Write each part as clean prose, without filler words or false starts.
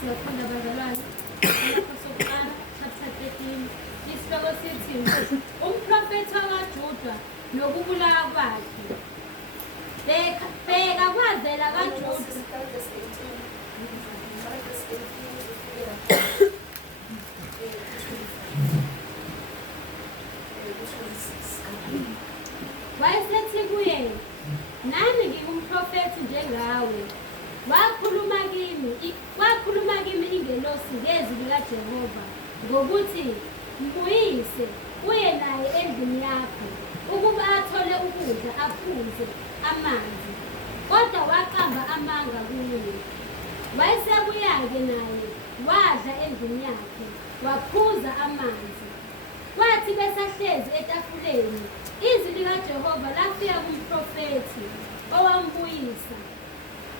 Siyafunda bazalwane. Sokuqala chapter 13 isihloko sithi umprofeti wakaJuda nokubulawa kwakhe. Bheka kwavela kaJuda. Wayesethi kuye, nami ngingumprofeti njengawe. Wakhuluma kimi ingelosi ngezwi likaJehova ngokuthi mbuyise uye naye endlini yakho ukuba athole ukudla aphuze amanzi. Kodwa waqamba amanga kuye. Wayesebuya-ke naye wadla endlini yakhe waphuza amanzi. Kwathi besahlezi etafuleni izwi likaJehova lafika kumprofethi owambuyisa.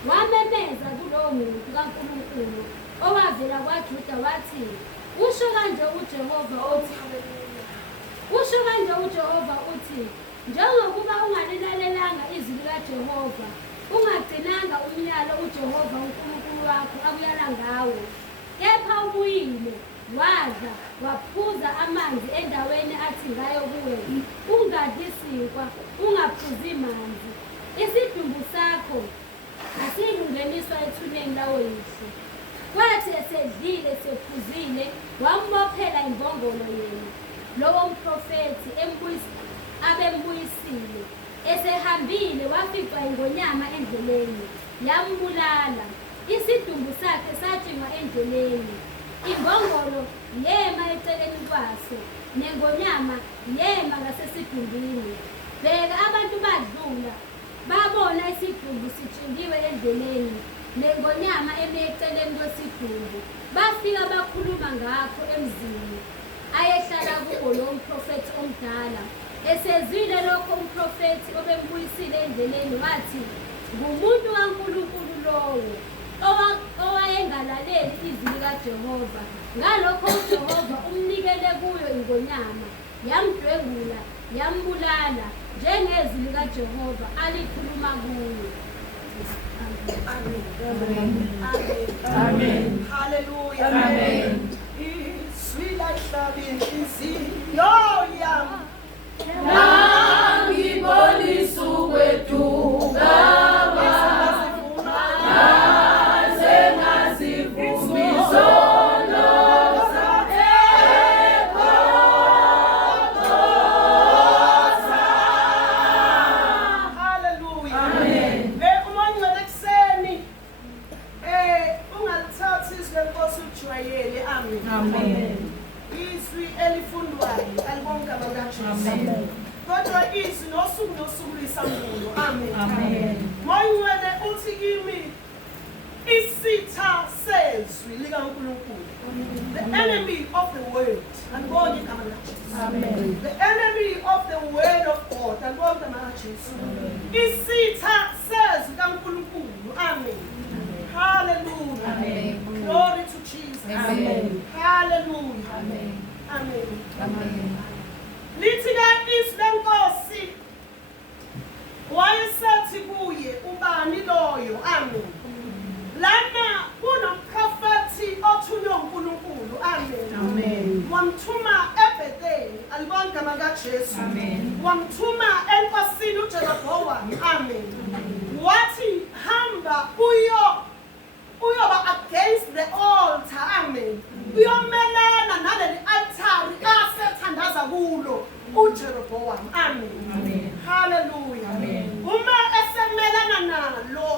Wamemeza kulowo muntu kaNkulunkulu owavela kwaJuda wathi, usho kanje uJehova uthi, njengokuba ungalilalelanga izwi likaJehova, ungagcinanga umyalo uJehova uNkulunkulu wakho akuyala ngawo, kepha ubuyile wadla waphuza amanzi endaweni athi ngayo kuwe, ungadli sinkwa, ungaphuzi manzi, isidumbu sakho asikungeniswa ethuneni lawoyise. Kwathi esedlile sephuzile wambophela imbongolo yena lowo mprofethi abembuyisile. Esehambile waficwa ingonyama endleleni yambulala. Isidumbu sakhe satshingwa endleleni. Imbongolo yema eceleni kwaso nengonyama yema ngasesidumbini. Bheka abantu badlula babona isidumbu sitshingiwe endleleni nengonyama eme eceleni kwesidumbu. Bafika bakhuluma ngakho emzini ayehlala kuwo lo mprofethi omdala. Esezwile lokho umprofethi obembuyisile endleleni wathi, ngumuntu kaNkulunkulu lowo owayengalaleli izwi likaJehova. Ngalokho uJehova umnikele kuyo ingonyama, yamdwengula yambulala njengezwi likaJehova alikhuluma kuyo. Amen. Amen. Hallelujah. Amen. Izwi lahlaba inhliziyo yami. Nangibonisa ukweduka ngaze ngazivuma izono zakhe. Hallelujah. Amen. Uma ngcwele kuseni ungalithathi izwi lenkosi ujwayele. Amen. Amen. Izwi elifundwayo alibonga bakaJesu. Amen. Kodwa izwi nosuku lisambulo. Amen. Amen. Moyingcwele uthi kimi isitha sezwi likaNkulunkulu. The enemy of the word. Alibonga igama likaJesu. Amen. The enemy of the word of God. Alibonga igama likaJesu. Isitha sezwi likaNkulunkulu. Amen. Hallelujah. Amen. Glory to Jesus. Amen. Hallelujah. Amen. Amen. Amen. Lithi ke izwi lenkosi wayesethi kuye, ubani loyo? Amen. Lana kunomprofethi othunywe uNkulunkulu. Amen. Amen. Wamthuma eBhetheli. Alibonga igama likaJesu. Amen. Wamthuma enkosini uJeroboam. Amen. Wathi hamba uyoba against the altar. Amen. Uyomelana naleli altari asethandaza kulo uJeroboam. Amen. Amen. Hallelujah. Amen. Uma esemelana nalo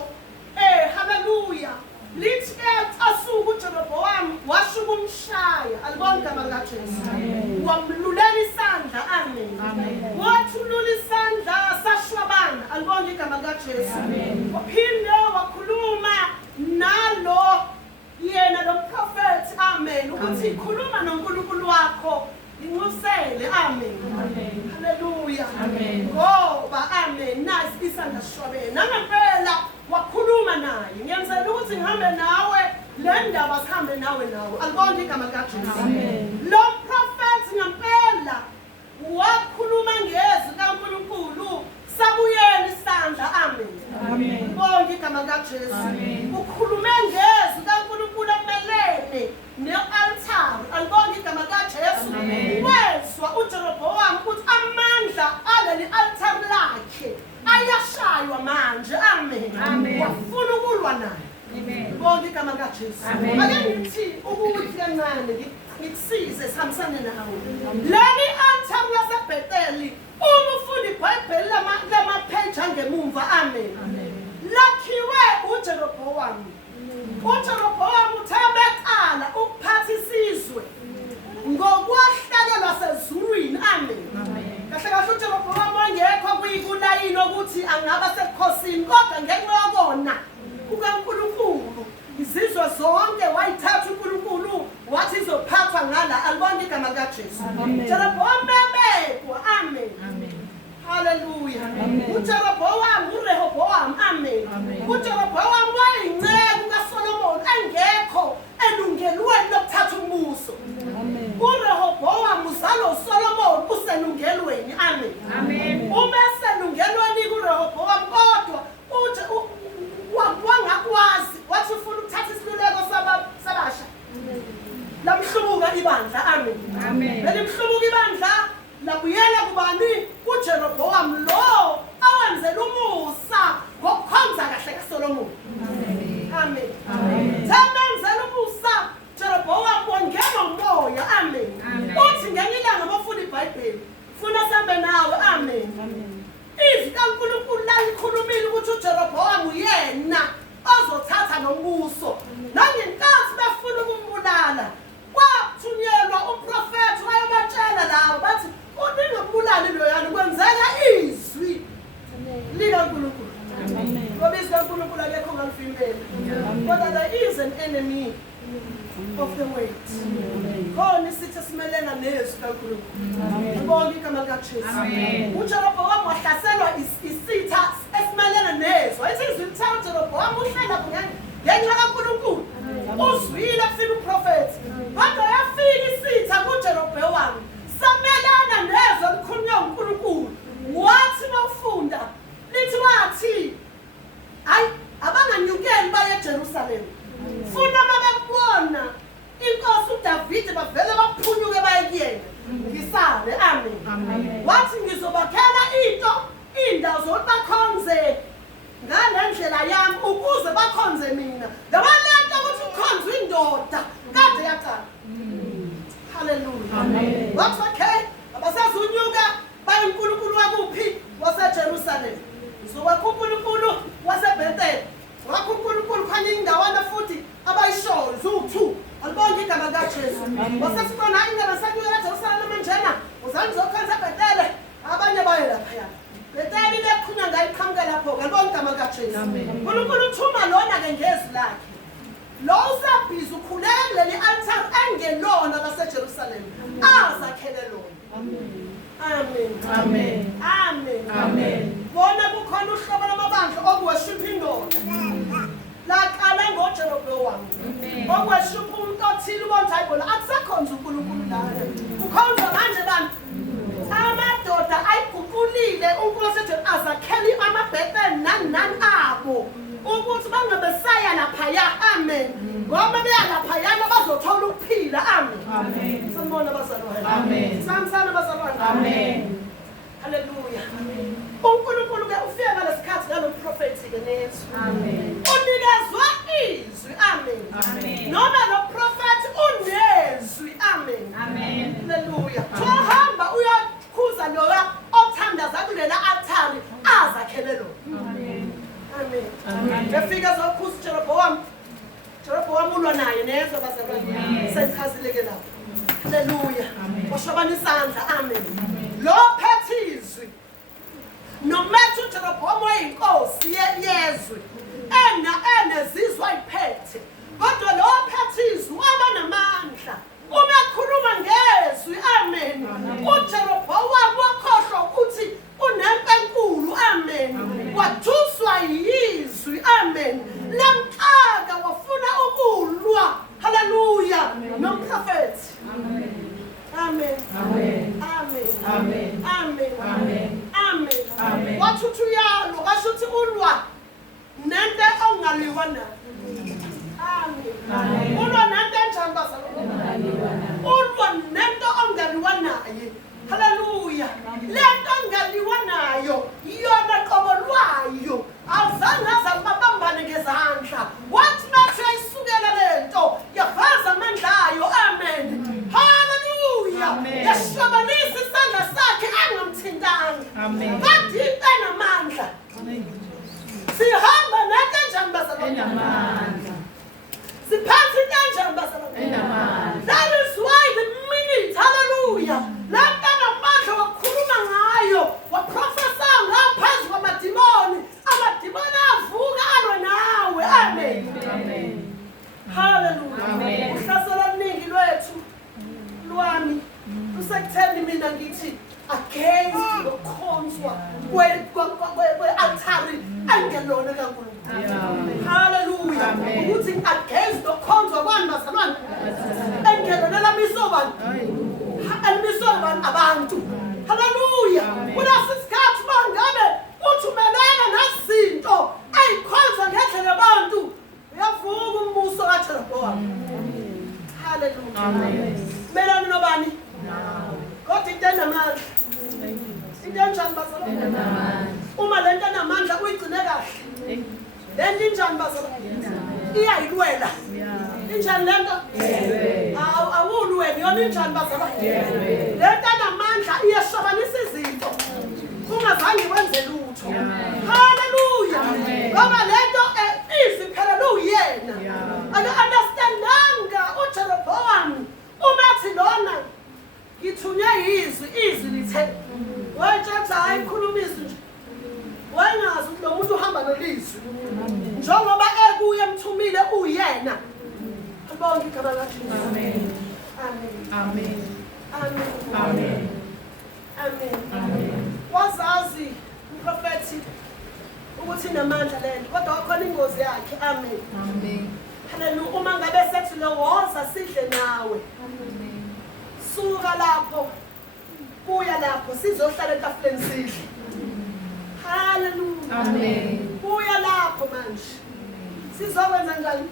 hallelujah. Lithi asuka uJeroboam washuka umshaya. Alibonga igama likaJesu. Amen. Wamlulela isandla. Amen. Amen. Wathulula isandla sashwabana. Alibonga igama likaJesu. Amen. Waphinde wakhuluma nalo yena lo prophet. Amen. Ukuthi Amen. khuluma noNkulunkulu wakho inxusele. Amen. Amen. Hallelujah. Amen. Ngoba amen nasi isandla sishwabene. Nangempela wakhuluma naye. Ngiyenzela ukuthi ngihambe nawe le ndaba sihambe nawe. Alibonga igama likaJesu. Amen. Lo prophet ngempela wakhuluma ngezwi kaNkulunkulu sabuyela isandla. Amen. Amen. Bonke igama likaJesu. Amen. Ukhulume ngezwi kaNkulunkulu emelele igama likaJesu. Amen. Ake ngithi ukuthi kancane ngikusize sihambisane nawe. Leli altar laseBhetheli uma ufunda iBhayibheli lama-page angemumva, amen. Lakhiwe uJerobhowamu. uJerobhowamu uthe eqala ukuphatha isizwe ngokwahlakelwa sezulwini, amen. Kahle kahle uJerobhowamu wangekho kulayini ukuthi angaba sebukhosini, kodwa ngenxa yokona kukaNkulunkulu izizwe zonke wayithatha uNkulunkulu wathi izophathwa ngala. Alibonke igama likaJesu. Jerobowamu bebekwa, amen. Hallelujah. uJerobhowamu uRehobhowamu, amen. uJerobhowamu wayeyinceku kaSolomoni engekho elungelweni lokuthatha umbuso. uRehobhowamu uzalo uSolomoni uselungelweni, amen. Uma eselungelweni kuRehobhowamu kodwa wangakwazi wathi ufuna ukuthatha isiluleko sabasha lamhlubuka ibandla, amen. Belimhlubuka ibandla labuyela kubani? uJerobhowamu lo awenzela umusa ngokukhonza kahle kaSolomoni, amen. Samenzela umusa Jerobowamu wangena umoya, amen. Uthi ngenye ilanga bafuna iBhayibheli funa sambe nawe, amen. Izwi kaNkulunkulu lalikhulumile ukuthi uJerobhowamu yena ozothatha nombuso. Nangenkathi bafuna ukumbulala kwathunyelwa umprofethi wayebatshela labo bathi uningambulali loyani, kwenzeka izwi likaNkulunkulu. Ngoba izwi kaNkulunkulu akekho ngalifimbela. Kodwa there is an enemy of the word. Khona isithi simelena nezwi kaNkulunkulu. Ngibonge igama likaJesu. uJerobhowamu wahlaselwa isitha esimelena nezwi. Ayithi izwi lithe uJerobhowamu uhlela ngenxa kaNkulunkulu. Uzwile kufika uprofethi. Kodwa yafika isitha kuJerobhowamu samelana nezwi elikhulunywa uNkulunkulu. Wathi mawufunda lithi wathi hayi abanganyukeli baye eJerusalema. Funa mabekubona inkosi uDavide bavele baphunyuke baye kuyena ngisale, amen. Wathi ngizobakhela indawo zokuthi bakhonze ngalendlela yami ukuze bakhonze mina. Labalento ukuthi ukhonzwe indoda kade yaqala. Hallelujah. Wathi okay, abasazunyuka baye uNkulunkulu wakuphi? WaseJerusalema. Ngizokwakha uNkulunkulu waseBhetheli. Wakho uNkulunkulu khanye indawana futhi abayishoyo zu2. Alibonke igama likaJesu. Wasesibona indaba sakuya eJerusalema njena uzanizokhonza eBhetheli, abanye baye lapha. Betheli lekhuna ngayiqhamuka lapho, alibonke igama likaJesu. uNkulunkulu uthuma lona ke ngezwi lakhe. Lo usabhiza ukhuleka kuleli altar engelona laseJerusalema. Azakhele lona. Amen. Bona kukhona uhlobo lamabandla okuworship indoda. Laqala ngoJerobhowamu. Okuworship umuntu othile ubona hayi bona akusakhonza uNkulunkulu lana. Kukhonza manje bantu amadoda ayiguqulile uNkulunkulu waseJerusalema azakhele amaBhetheli nani abo ukuthi bangabesaya laphaya, amen. Ngoba beya laphayana bazothola ukuphila, amen. Sanibona bazalwane, amen. Samsana bazalwane, amen. Hallelujah. uNkulunkulu ke ufika ngalesikhathi ngaloprofethi ke nezwi, amen. Unikezwa izwi, amen. Noma lo prophet unezwi, amen. Hallelujah. Tuhamba uyakhuza loya othandaza kulela altar azakhele lo, amen. Befika zokhuza Jerobowamu ulwa naye nezwe bazalwane. Sesichazile ke lapho. Hallelujah. Washobana isandla, amen. Lo phethizwi nomethu uJerobhowamu wayinkosi yezwe enezizwe ayiphethe, kodwa lo phethizwi waba namandla uma ekhuluma ngezwi, amen. uJerobhowamu wakhohlwa ukuthi unempi enkulu, amen. Wathuswa yizwi, amen. Lamxaka wafuna ukulwa, hallelujah, nomprofethi, amen. Wathuthu yalo kasho ukuthi ulwa nento ongaliwa nayo, Kusekutheni mina ngithi against ukukhonzwa kwe-altari engelona kaNkulunkulu. Hallelujah. Ukuthi against ukukhonzwa kwani bazalwane engelona lamisobani elimisobani abantu. Hallelujah. Kulesi sikhathi bangabe uthumelana nezinto ezikhonzwa ngendlela abantu uyavuka umbuso kaJerobowamu. Hallelujah. Amen. Melana nobani? Kodwa into enamandla. Into enjani bazalwane? Uma lento enamandla uyigcine kahle. Lento injani bazalwane? Iyayilwela. Injani lento? Awulweni yona injani bazalwane? Lento enamandla iyashabanisa izinto. Ungazange wenze lutho. Hallelujah. Ngoba lento iziphelele uyena. Understandanga uJerobowamu umathi lona ngithunywe izwi lithe wayethatha hayi khuluma izwi nje wayengazi ukuthi lo muntu uhamba nolizwi njengoba ekuye emthumile uyena. Bonke igama likaJesu. Amen. Amen. Amen. Amen. Amen. Amen. Wazazi umprofethi ukuthi namandla lento kodwa wakhona ingozi yakhe. Amen. Amen. Hallelujah. Uma ngabe sethi lo woza sidle nawe. Amen. Suka lapho buya lapho sizohlala etafuleni sidle. Hallelujah. Amen. Buya lapho manje. Sizokwenza njani?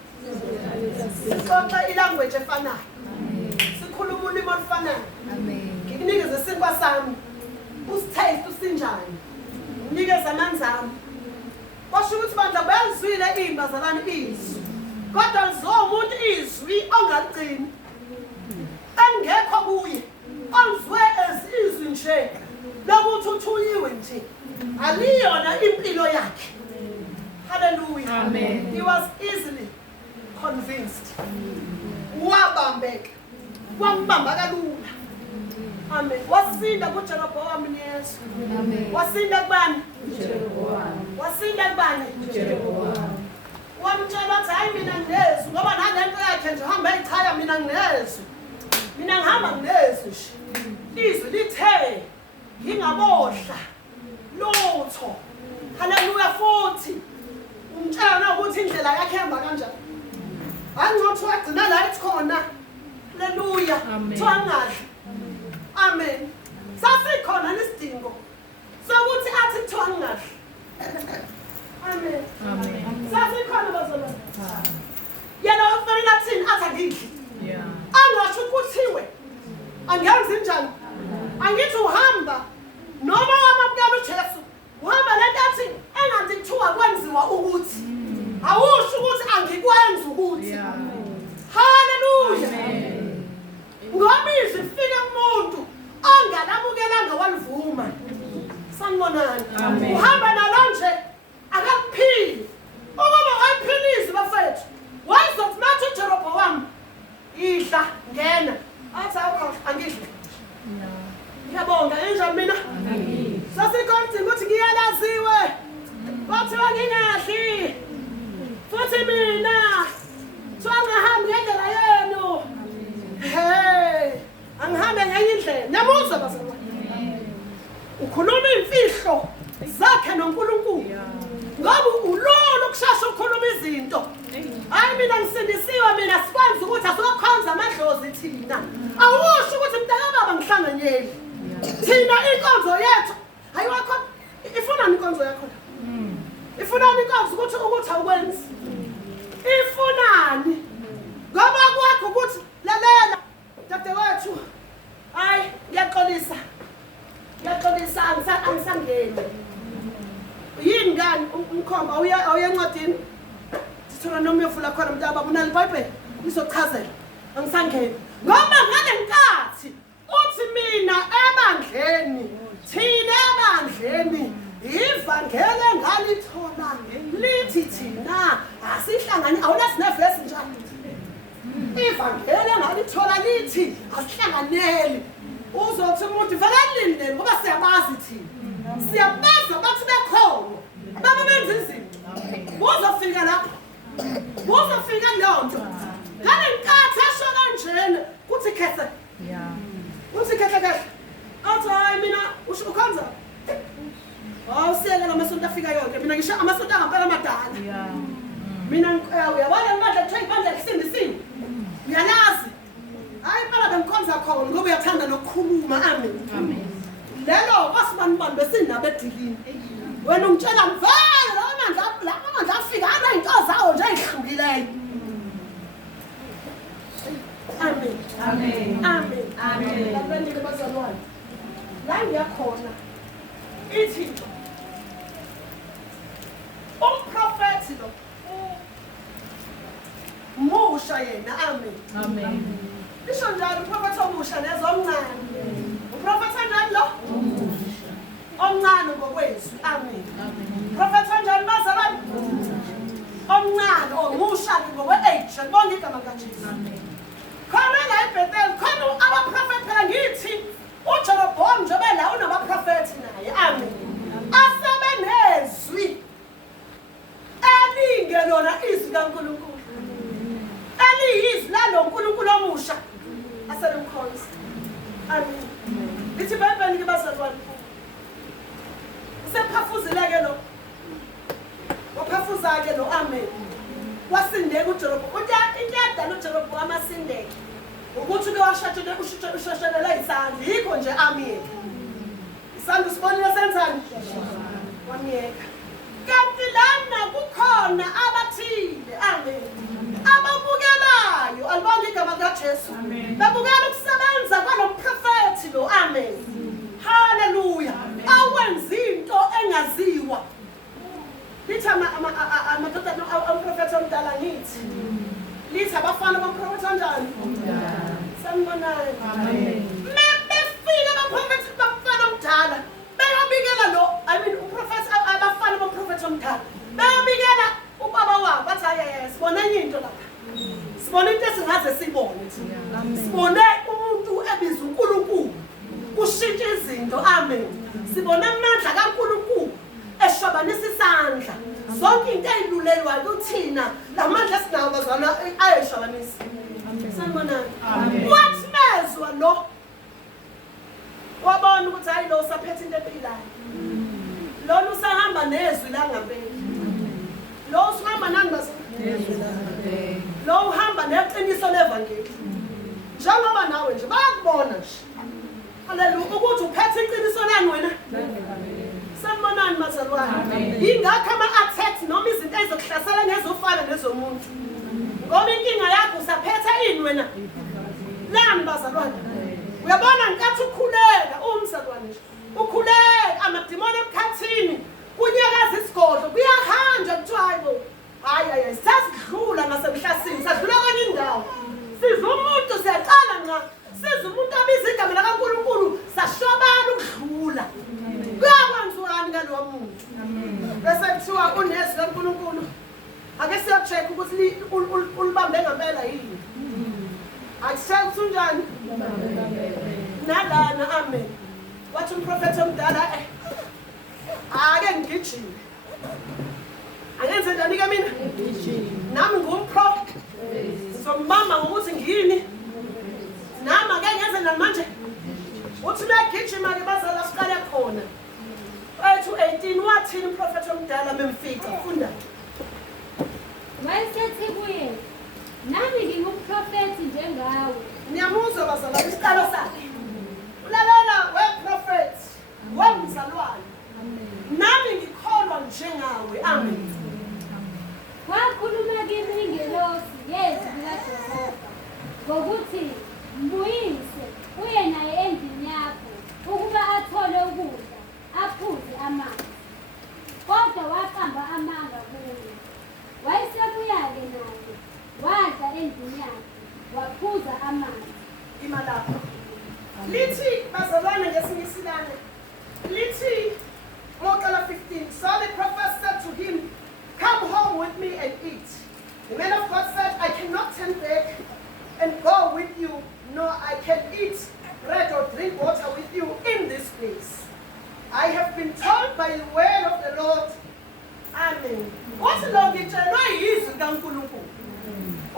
Sixoxa ilanguage efanayo. Amen. Sikhuluma ulimi olufanayo. Amen. Ngikunikeze isinkwa sami. Usitaste usinjani. Unikeze amanzi ami. Basho ukuthi bandla bayalizwile imbazalwane izwi. Kodwa lizomuntu izwi ongaligcini. Engekho kuye. Ozwe izwi nje. Lokuthi uthuyiwe nje. Aliyona impilo yakhe. Hallelujah. Amen. He was easily convinced. Wabambeka. Wambamba kalula. Amen. Wasinda kuJerobowamu Yesu. Amen. Wasinda kubani? Jerobowamu. Wasinda kubani? Jerobowamu. Wamtshela ukuthi hayi mina nginezu ngoba nalento yakhe nje hamba eyichaya mina nginezu. Mina ngihamba nginezu nje. Izwi lithe ngingabodla lutho. Hallelujah futhi. Umtshela ukuthi indlela yakhe ihamba kanjani. Angcothi wagcina la ethi khona. Hallelujah. Twangadla. Amen. Sasikhona nesidingo sokuthi athi kuthiwa ngingadli. Amen. Amen. Sasikhona bazalwane. Yena ufuna athini athi angidli. Yeah. Angasho ukuthiwe. Angenzi njani? Angithi uhamba noma wamabukela uJesu. Uhamba lento athi engathi kuthiwa kwenziwa ukuthi. Awusho ukuthi angikwenzi ukuthi. Hallelujah. Amen. Ngoba izifika kumuntu angalamukelanga walivuma. Sanibonani. Uhamba nalo nje akakuphili. Ukuba wayiphilisa bafethu. Wayizothi nathi uJerobowamu idla ngena. Athi awukho angidli. Ngiyabonga enjani mina? Amen. Sasikhona ukuthi ngiyalaziwe. Bathiwa ngingadli. Futhi mina sangahambi ngendlela yenu. Hey, angihambe ngenye indlela. Namuzwa bazalwane. Ukhuluma imfihlo zakhe noNkulunkulu. Ngoba ulolo ukushasha ukukhuluma izinto. Hayi mina ngisindisiwe mina sikwenza ukuthi asokhonza amadlozi thina. Awusho ukuthi mntakababa ngihlanganyeli. Thina inkonzo yethu ayiwakho ifuna inkonzo yakho la. Ifuna inkonzo ukuthi awukwenzi. Ifunani. Ngoba kwakho ukuthi lalela dadewethu. Hayi ngiyaxolisa. Ngiyaxolisa angisangeni. Yini ngani umkhomba awuyencwadini? Sithola noma uyovula khona mntaba unali iBhayibheli lizochazela. Angisangeni. Ngoba ngale nkathi uthi mina ebandleni thina ebandleni ivangeli engalithola lithi thina asihlangani awunasinevesi njalo. Ivangeli engalithola lithi asihlanganeli. Uzothi umuntu velelini ngoba siyabazi thina. Siyabaza bathi bekhona. Baba benza izinto. Uzofika lapho. Uzofika lonto. Ngale nkathi asho kanjena kuthi khethe. Yeah. Uthi khethe mina uyabona amandla kuthiwa ibandla lisindisiwe uyalazi hayi phela bengikhonza khona ngoba uyathanda nokukhuluma amen lelo kwasibani besinabo edilini wena ungitshela mvele la amandla afika into zawo nje ezihlukileyo amen labenike bazalwane la ngiyakhona ithi umprofethi lo musha yena amen isho njalo uprofethi omusha nezomncane uprofethi onjani lo omncane ngokwezwi amen uprofethi onjani bazalwane omncane omusha-ke ngokwe-age libonge igama likajesu khona la eBhetheli khona abaprofethi phela ngithi uJerobhowamu njengoba la unabaprofethi naye amen asebenezwi elinge lona izwi kaNkulunkulu eliyizwi lalo nkulunkulu omusha aselimkhonza amen lithi bebeni ke bazalwane usephafuzile-ke lo waphafuza-ke lo amen wasindeka uJerobhowamu into yadala uJerobhowamu asindeke ukuthi uke ushoshelele isandla yikho nje amiyeka isandla usibonile senzani wamiyeka kanti lana kukhona abathile amen ababukelayo alibonge igama likaJesu babukela ukusebenza kwalomprofethi lo amen haleluya awenza into engaziwa lithi amadodana omprofethi omdala ngithi lithi abafana bomprofethi onjani sanibonani befile abaprofethi bamfana omdala beyobikela lo umprofethi abafana bomprofethi omdala beyobikela ubaba wabo bathi ayeye sibone enye into lapha sibone into esingaze sibone sibone umuntu ebiza uNkulunkulu kushintsha izinto amen sibone amandla kaNkulunkulu eshobanisa isandla zonke into ezilulelwayo kuthina lamandla esinawo bazalwana ayeshobanisa sanibonani wathi bezwa lo wabona ukuthi hayi lo usaphethe into ephilayo lona usahamba nezwi langempela lo usihamba nani nezwi langempela lo uhamba neqiniso levangeli njengoba nawe nje bayakubona nje haleluya ukuthi uphethe iqiniso lani wena sanibonani bazalwane ingakho ama-attacks noma izinto ezizokuhlasela ngezofana nezomuntu ngoba inkinga yakho usaphetha ini wena lani bazalwane uyabona nkathi ukhuleka umzalwane nje ukhuleka amadimoni emkhathini kunyakaza isigodlo kuyahanjwa kuthiwa hayi sasidlula ngasemhlasini sadlula kwenye indawo sizwa umuntu siyaqala nca sizwa umuntu abiza igama lakaNkulunkulu sashobana ukudlula kuyakwenziwani ngalowo muntu bese kuthiwa unezwi kaNkulunkulu ake siyo-check ukuthi ulibambe ngempela yini akushaye ukuthi unjani nalana amen wathi umprofethi omdala ake ngigijime angenze njani-ke mina nami ngumpro ngizombamba ngokuthi ngini nami ake ngenze njani manje uthi begijima-ke bazala siqale khona ethu 18 wathini umprofethi omdala memfica funda wayesethi kuye nami ngingumprofethi njengawe niyamuzwa bazala isiqalo sakhe ulalela weprofethi wemzalwane nami ngikholwa njengawe amen wakhuluma kimi ingelosi yezwi likaJehova ngokuthi mbuyise uye naye endlini yakho ukuba athole ukudla aphuze amanzi kodwa waqamba amanga kuye wayesebuya-ke naye wadla endlini yakhe waphuza amanzi imalapho lithi bazalwane ngesinye isilane lithi Mokala 15 so the prophet said to him come home with me and eat the man of God said I cannot turn back and go with you nor I can eat bread or drink water with you in this place I have been told by the word of the Lord amen uthi lo ngitshelwe yizwi kaNkulunkulu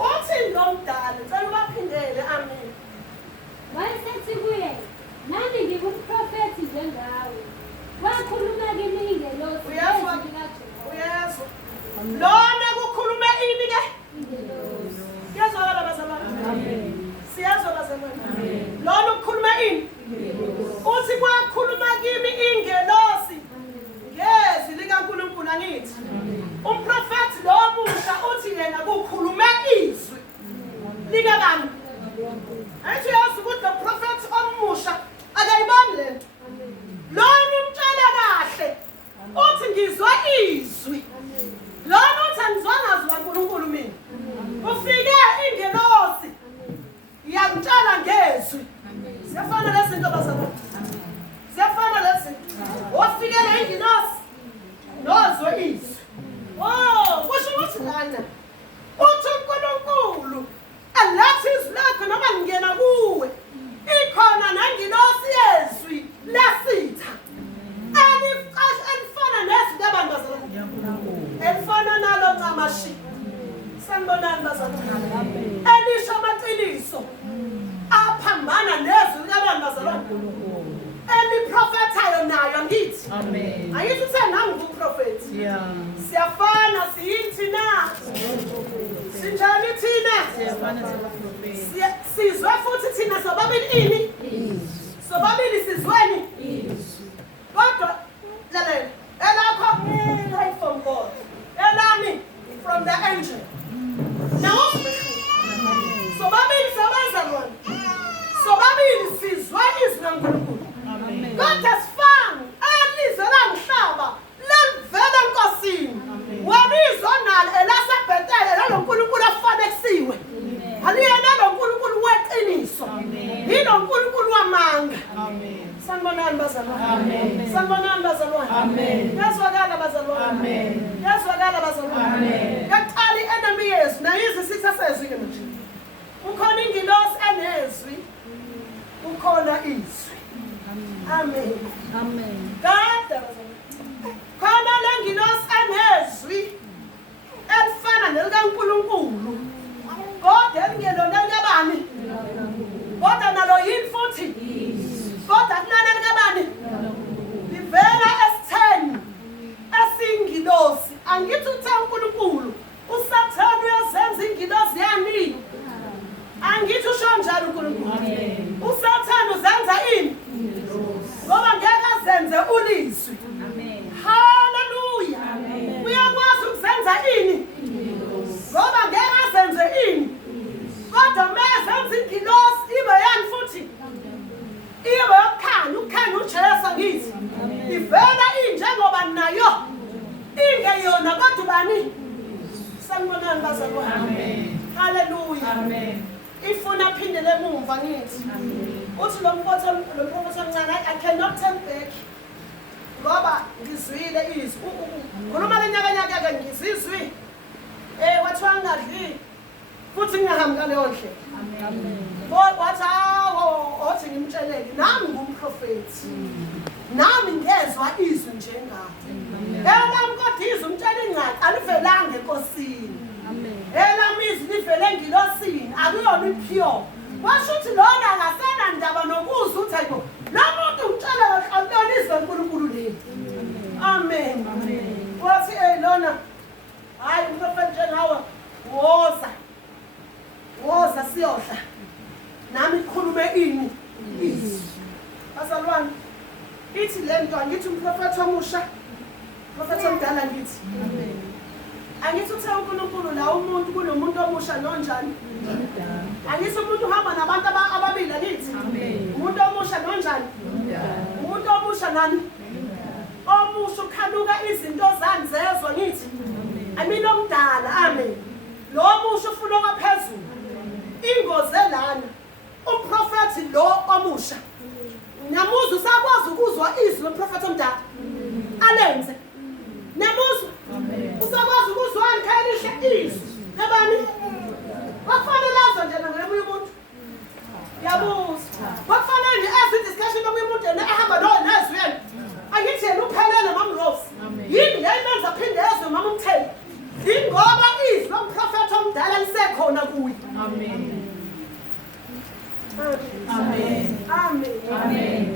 uthi lo mdala ngicela ubaphindele amen wayesethi kuye nami ngingumprofethi njengawe wakhuluma kimi ingelosi uyazwa yezwi likaJehova uyazwa lona kukhulume bazalwane. Lona ukhuluma ini? Uthi kwakhuluma kimi ingelosi ngezwi likaNkulunkulu angithi. Umprofethi lo omusha uthi yena kukhulume izwi likabani? Athi yazi ukuthi lo prophet omusha akayibani lento. Lona umtshela kahle uthi ngizwa izwi. Lona uthi angizwanga zwi kaNkulunkulu mina. Ufike ingelosi yangitshela ngezwi. Siyafana lezi zinto bazalwane. Siyafana lezi zinto. Wafikela ingelosi nozwe izwi. Oh, kusho ukuthi lana uthi uNkulunkulu alathi izwi lakho noma ngingena kuwe ikhona nengilosi yezwi lasitha elifana nezwi labantu bazalwane, elifana nalo ncamashi. Sanibonani bazalwane, elisho amaqiniso aphambana nezwi likabantu bazalwane, eliprofethayo nayo angithi. Angithi usenami nguprofethi. Siyafana siyithi na sinjani thina sizwe futhi thina sobabili ini sobabili sizweni kodwa lalela elakho right from God elami from the angel now sobabili sabazalwane sobabili sizwe izwi laNkulunkulu kodwa sifanga elizwe langihlaba lelivela enkosini wabizwa nalo elasebhetele laloNkulunkulu afanekisiwe aliyena loNkulunkulu weqiniso yilo nkulunkulu wamanga. Sanibonani bazalwane, sanibonani bazalwane, yazwakala bazalwane, yazwakala bazalwane. Yaqala i-enemy yezwi nayize sitha sezwi-ke manje. Ukhona ingilosi enezwi, ukhona izwi. Amen. Kada bazalwane, khona le ngilosi enezwi elifana nelikaNkulunkulu kodwa elingelona likabani? Kodwa nalo yini futhi? Kodwa kunana likabani? Livela esitheni esingilosi. Angithi uthe uNkulunkulu uSathane uyazenza ingilosi yani? Angithi usho njalo uNkulunkulu. uSathane uzenza ini? Ngoba ngeke azenze ulizwi. Haleluya. Uyakwazi ukuzenza ini? Ngoba ngeke azenze ini? Kodwa mezenza ingilosi ibe yani futhi? Ibe ukhanya uJesu ngithi. Ivela injengoba nayo ingeyona kodwa bani? Sanibonani bazalwane. Haleluya. Ifuna aphindele emuva ngithi. Uthi lo mfowethu omncane I cannot turn back. Ngoba ngizwile izwi. Ngikhuluma lenyakanyaka ngizizwi. Wathiwa ngadli futhi ngingahambi ngaleyo ndlela. Wathi othi ngimtshelele nami ngumprofethi. Nami ngezwa izwi njengawe. Elami kodwa izwi umtshela ingxaki alivelanga enkosini. Elami izwi livele engilosini akuyona ipure. Washo ukuthi lona akasena ndaba nokuzwa uthi hayibo lo muntu umtshela kahlolwa izwi leNkulunkulu leli. Amen. Wathi lona hayi umprofethi njengawe woza siyodla nami ikhulume ini izwi. Bazalwane ithi lento angithi umprofethi omusha umprofethi omdala ngithi angithi uthe uNkulunkulu la umuntu kunomuntu omusha nonjani angithi umuntu uhamba nabantu ababili ngithi umuntu omusha nonjani umuntu omusha nani omusha ukhanuka izinto zanzezwa ngithi amina omdala. Amen. Lo omusha ufuna okwaphezulu ingozi elana umprofethi lo omusha namuzu sakwazi ukuzwa izwi lomprofethi omdala alenze namuzu usakwazi ukuzwa ikhaya izwi kabani wakufanele azwe nje ngomunye umuntu yabuza wakufanele azi discussion ngomunye umuntu yena ahamba lo nezwi yena angithi yena uphelele mamrosi yini yenza aphinde ezwe mama umtheli ingoba izwi lomprofethi omdala lisekhona kuye. Amen.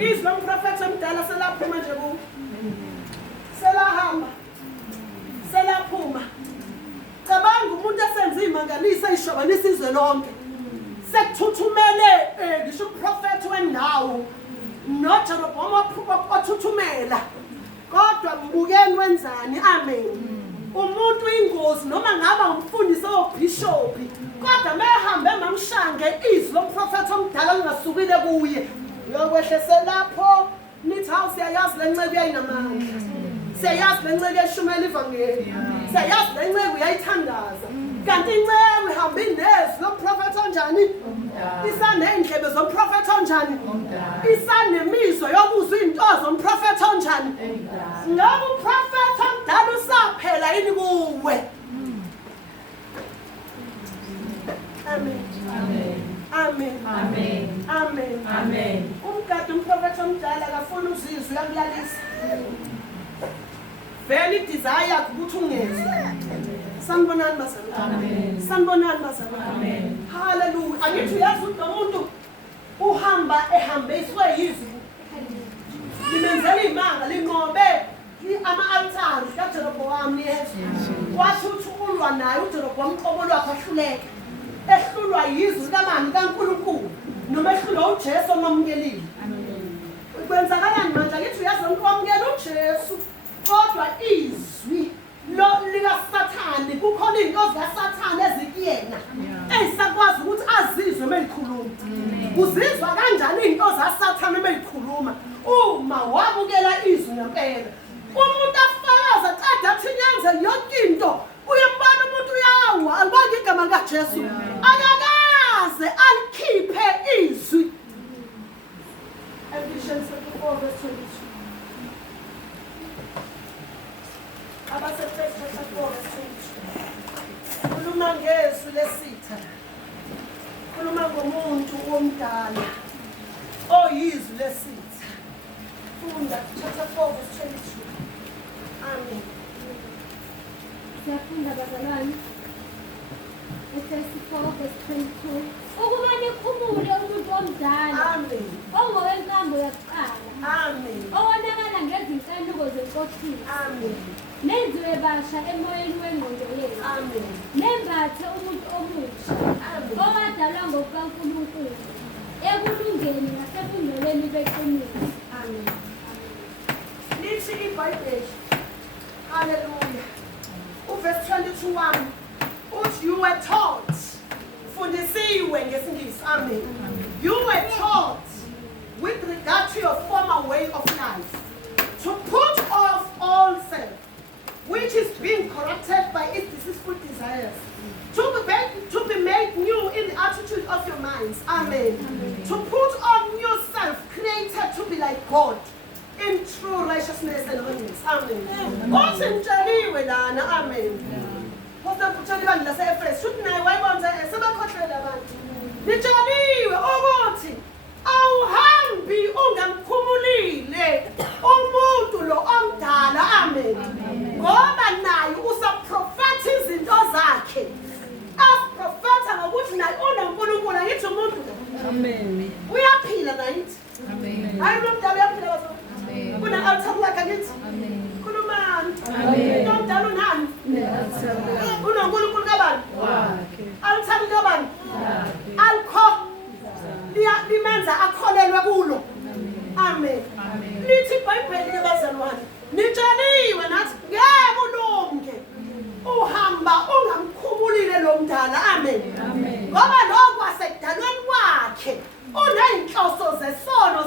Izwi lomprofethi omdala selaphuma nje kuwe. Selahamba. Selaphuma. Cabanga umuntu esenza imangaliso eyishobanisa izwe lonke. sekuthuthumele ngisho uprofethi wendawo noJerobhomu wathuthumela kodwa mbukeni wenzani amen umuntu ingozi noma ngaba umfundisi obishophi kodwa mehambe mamshange izwi lomprofethi omdala lingasukile kuye uyokwehlese lapho nithi hawu siyayazi le nceke uyayinamandla siyayazi le nceke eshumela ivangeli siyayazi le nceke uyayithandaza kanti inceke ihambe inezwi lomprofethi onjani isanendlebe zomprofethi onjani isanemizwa yokuzwa izinto zomprofethi onjani ngabe uprofethi omdala usaphela yini kuwe amen amen Amen. amen Amen. umgadi umprofethi omdala akafuna uzizwe uyamlalisa vele idesire yakhe ukuthi ungezwe sanibonani bazalwane Amen. sanibonani bazalwane Amen. haleluya angithi uyazi ukuthi umuntu uhamba ehambiswe yizwi limenzela imanga linqobe ama-altari kaJerobhowamu wathi uthi ulwa naye uJerobhowamu uqobo lwakhe ahluleka ehlulwa yizwi likamani kaNkulunkulu noma ehlulwa uJesu omamukelile kwenzakalani manje akithi uyazi ukwamukela uJesu kodwa izwi likasathane kukhona izinto zikasathane ezikuyena eyisakwazi ukuthi azizwe melikhuluma uzizwa kanjani izinto zasathane melikhuluma uma wamukela izwi ngempela umuntu afakaza aqeda athi nyanze yonke into uyambona umuntu uyawa alibonge igama likaJesu akakaze alikhiphe izwi Ephesians 4 verse 22 Abasephesi 4 verse 22 khuluma ngezwi lesitha khuluma ngomuntu omdala oyizwi lesitha funda chapter 4 verse 22 amen Siyafunda bazalwane uVesi 4 verse 22 ukuba nikhumule umuntu omdala amen ongowenkambo yokuqala amen owonakala ngezinkanuko zenkohlisi amen nenziwe basha emoyeni wengqondo yenu amen nembathe umuntu omusha owadalwa ngokukaNkulunkulu ekulungeni nasebungcweleni beqiniso amen lithi iBhayibheli hallelujah uverse 22:1 uthi you were taught fundisiwe ngesingisi amen you were taught with regard to your former way of life to put off all self which is being corrupted by its deceitful desires to be made new in the attitude of your minds amen to put on yourself created to be like God in true righteousness and holiness amen uthi nitsheliwe lana amen kodwa kutsheliwe bandla lase-Efesu shuthi naye wayibona sebakhohlela abantu nitsheliwe ukuthi awuhambi ungamkhumulile umuntu lo omdala amen ngoba naye usaprofetha izinto zakhe asiprofetha ngokuthi naye unoNkulunkulu angithi umuntu Amen. uyaphila nayithi Amen. hayi lo mdala uyaphila bazalwane Amen. kuna-altar lakhe angithi Amen. khulumani Amen. lo mdala unani Amen. unoNkulunkulu kabani Wakhe. alithandi kabani Wakhe. alikho limenza akholelwe kulo amen lithi iBhayibheli bazalwane nitsheliwe nathi ngeke ulunge uhamba ungamkhumulile lo mdala amen ngoba lokho asekudalweni kwakhe uney'nhloso zesono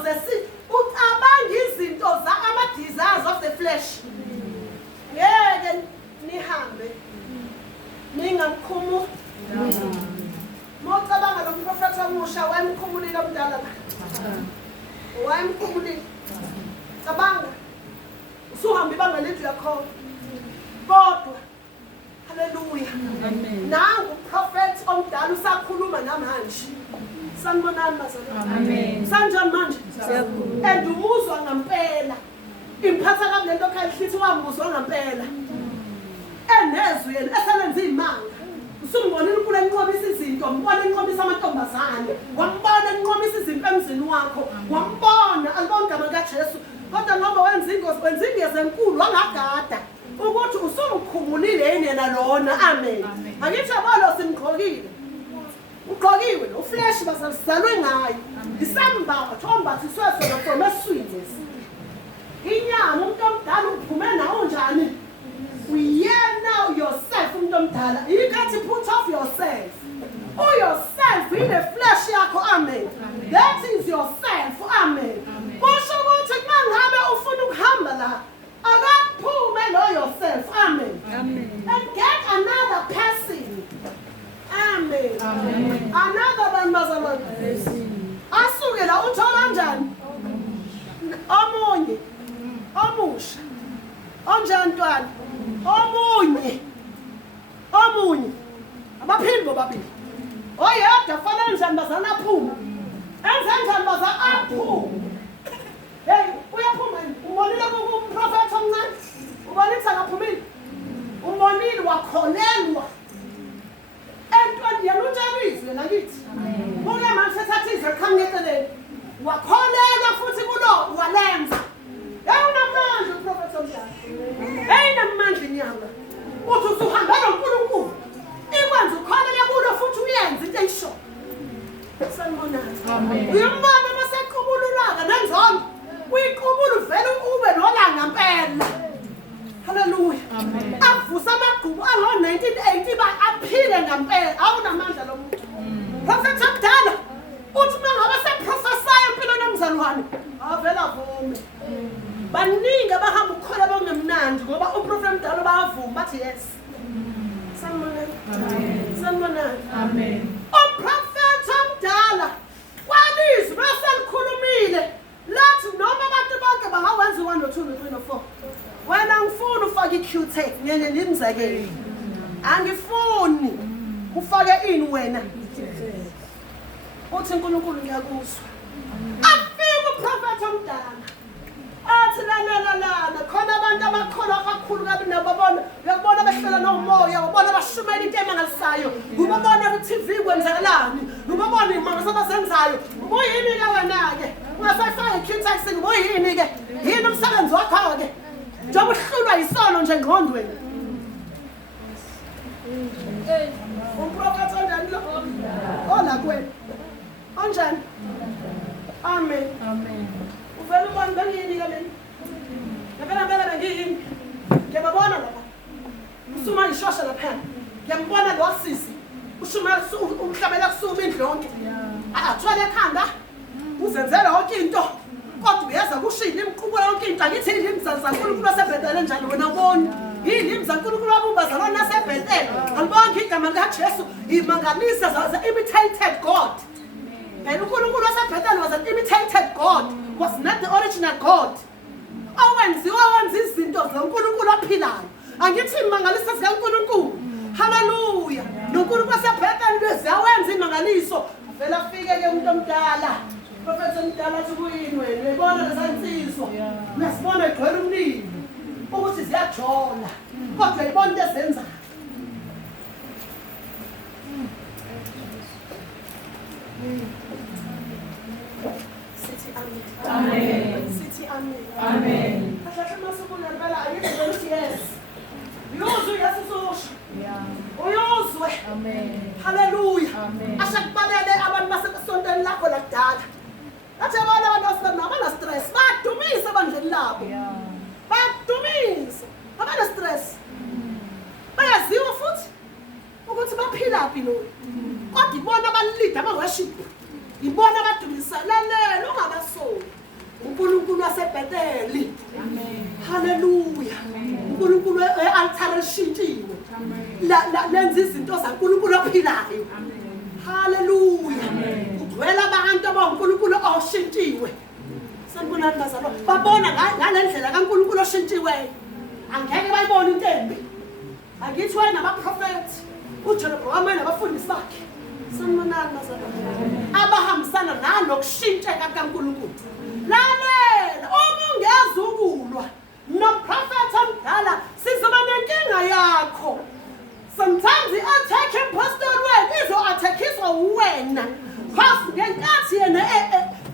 ucabanga izinto ama-desires of the flesh ngeke nihambe ningamkhumuli mawucabanga lo mprofethi omusha wayemkhumulile omdala wayemkhumulile cabanga usuhambe ibanga lethu yakhona kodwa haleluya nangu uprofethi omdala usakhuluma namanje sanibonani bazalwane Amen. sanjani manje Siyakhuluma. and umuzwa ngampela imphatha kabi lento khayihlithi wambuzwa ngampela enezweni eselenza iy'manga usumbona uNkulunkulu enqobisa izinto mbona enqobisa amantombazane wambona enqobisa izinto emzini wakho wambona alibona igama likaJesu kodwa ngoba wenza ingozi wenza ingezi enkulu wangagada ukuthi usumkhumulile yini yena lona amen angithi yabona simgqokile ugqokiwe lo uflesh bazalizalwe ngayo isambatho ombathiswe sona from eswithes inyama umuntu omdala uphume nawo njani uye now yourself umuntu omdala ikhathi put off yourself yourself in the flesh yakho amen that is yourself amen kusho ukuthi mangabe ufuna ukuhamba la akaphume lo yourself amen and get another person amen another bantu asuke la uthola kanjani omunye omusha onjani ntwana omunye abaphili bobabili oyedwa fanele njani bazana aphume enze njani bazana aphume hey uyaphuma umonile kumprofeti omncane ubonisa akaphumile umonile wakholelwa entweni yena utshelizwe nakithi buke manje sethatha izwe qhamngeceleni wakholelwa futhi kulo walenza unamandla uprofeti omncane namandla inyanga uthi usuhambela uNkulunkulu ikwenza ukholele kulo futhi uyenze into eyisho sanibonani uyombona masequbululaka nenzondo uyiqubula vele ube nolanga ngempela haleluya avusa amagqubu ango-1980 aphile ngempela awunamandla lo muntu profethi omdala uthi uma ngabe seprofesayo empilweni yomzalwane avele avume baningi abahamba ukukhola bangemnandi ngoba uprofethi omdala bayavuma bathi yes sanibonani uprofethi omdala kwalizwi baselikhulumile lathi noma abantu bonke bangawenza 1 no 2 no 3 no 4 wena ngifuni ufake i-Q-tech ngenye nimzekele angifuni ufake ini wena uthi uNkulunkulu ngiyakuzwa afike uprofethi omdala athi lana khona abantu abakholwa kakhulu kabi nababona uyabona behlala nomoya ubona bashumela into emangalisayo ubabona ku-TV kwenzakalani ubabona imama sabazenzayo ubuyini-ke wena-ke ungasayifaka i-Q-tech ubuyini-ke yini umsebenzi wakho-ke njengoba uhlulwa yisono nje engqondweni umprofethi onjani lo ola kwena onjani amen uvele ubona bengiyini-ke mina ngempela bengiyini ngiyababona lapha usuma ngishosha laphana ngiyambona lo wasisi umhlabela kusuma indlu yonke athwele ekhanda uzenzele yonke into kodwa uyeza kushila imqhubulo yonke into angithi yini imizansi zaNkulunkulu wasebhetele njani wena uboni yini imizansi zaNkulunkulu wabubazalwana nasebhetele alibonke igama likaJesu imanganisa imitated God and uNkulunkulu wasebhetele was an imitated God was not the original God owenziwa wenza izinto zoNkulunkulu ophilayo angithi imangalisa zikaNkulunkulu haleluya noNkulunkulu wasebhetele beziyawenza imangaliso vele afike-ke umuntu omdala profethi omdala athi kuyini wena uyayibona lesansizwa uyasibona igcwele umlilo ukuthi ziyajola kodwa uyayibona into ezenzayo sithi amen sithi amen ahlahla masukuna phela ayizwe ukuthi yes uyuzwe uyasisosha uyuzwe haleluya ashakubalele abantu basesontweni lakho lakudala athi abona abantu abana-stress bayadumisa ebandleni labo bayadumisa abana-stress bayaziwa futhi ukuthi baphilaphi lo kodwa ibona abalilida ama-worship ibona abadumisalalele ungabasoli uNkulunkulu wasebheteli haleluya uNkulunkulu e-altare lishintshiwe lenza izinto zaNkulunkulu ophilayo haleluya ugcwele abantu abawuNkulunkulu oshintshiwe sanibonani bazalwa babona ngale ndlela kaNkulunkulu oshintshiweyo angeke bayibone into embi angithi wena nabaprofethi uJeroboam nabafundisi bakhe sanibonani bazalwa abahambisana nalokushintsheka kaNkulunkulu lalela uma ungeza ukulwa nomprofethi omdala sizoba nenkinga yakho sometimes i-attack impostor wena izo-attackiswa wena because ngenkathi yena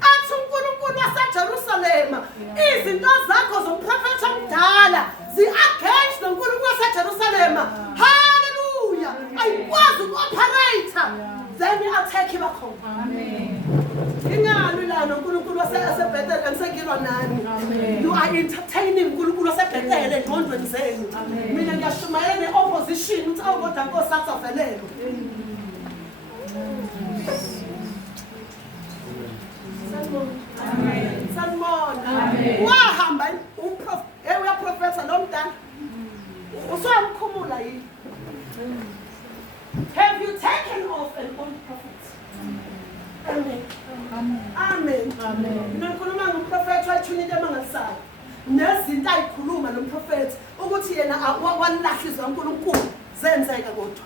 athi uNkulunkulu waseJerusalema izinto zakho zomprofethi omdala zi-against noNkulunkulu waseJerusalema haleluya ayikwazi uku-operator then i-attack attack bakhona. Amen. Ingalo lana uNkulunkulu wasebhetele angisengilwa nani. You are entertaining uNkulunkulu wasebhetele engqondweni zenu. Mina ngiyashumayela neopposition uthi awukodwa Nkosi akusavelelo. Amen. Sanibona. Wahamba uprofeta uyaprofesa lo mdala. Uswamkhumula yini? Have you taken off an old prophet? Amen. Amen. Amen. Mina ngikhuluma ngomprofeti wayithunile emangasayo. Nezinto ayikhuluma lo mprofeti ukuthi yena wanlahlizwa uNkulunkulu zenzeka kodwa.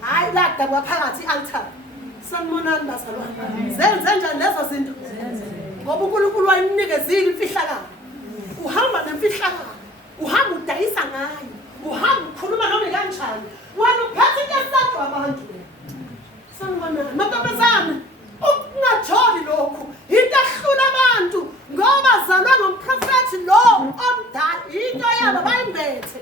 Hayi lada kwaphakathi altar. Sanibonani bazalwane. Zenze njani lezo zinto? Ngoba uNkulunkulu wayinikezile imfihlakalo. Uhamba nemfihlakalo. Uhamba udayisa ngayo. Uhamba ukhuluma noma kanjani. Wena uphethe into esathu abantu. Sanibonani. Mantombazane, ungajoli lokhu. Into ehlula abantu ngoba zalwa ngomprofeti lo omdala. Into yabo bayimbethe.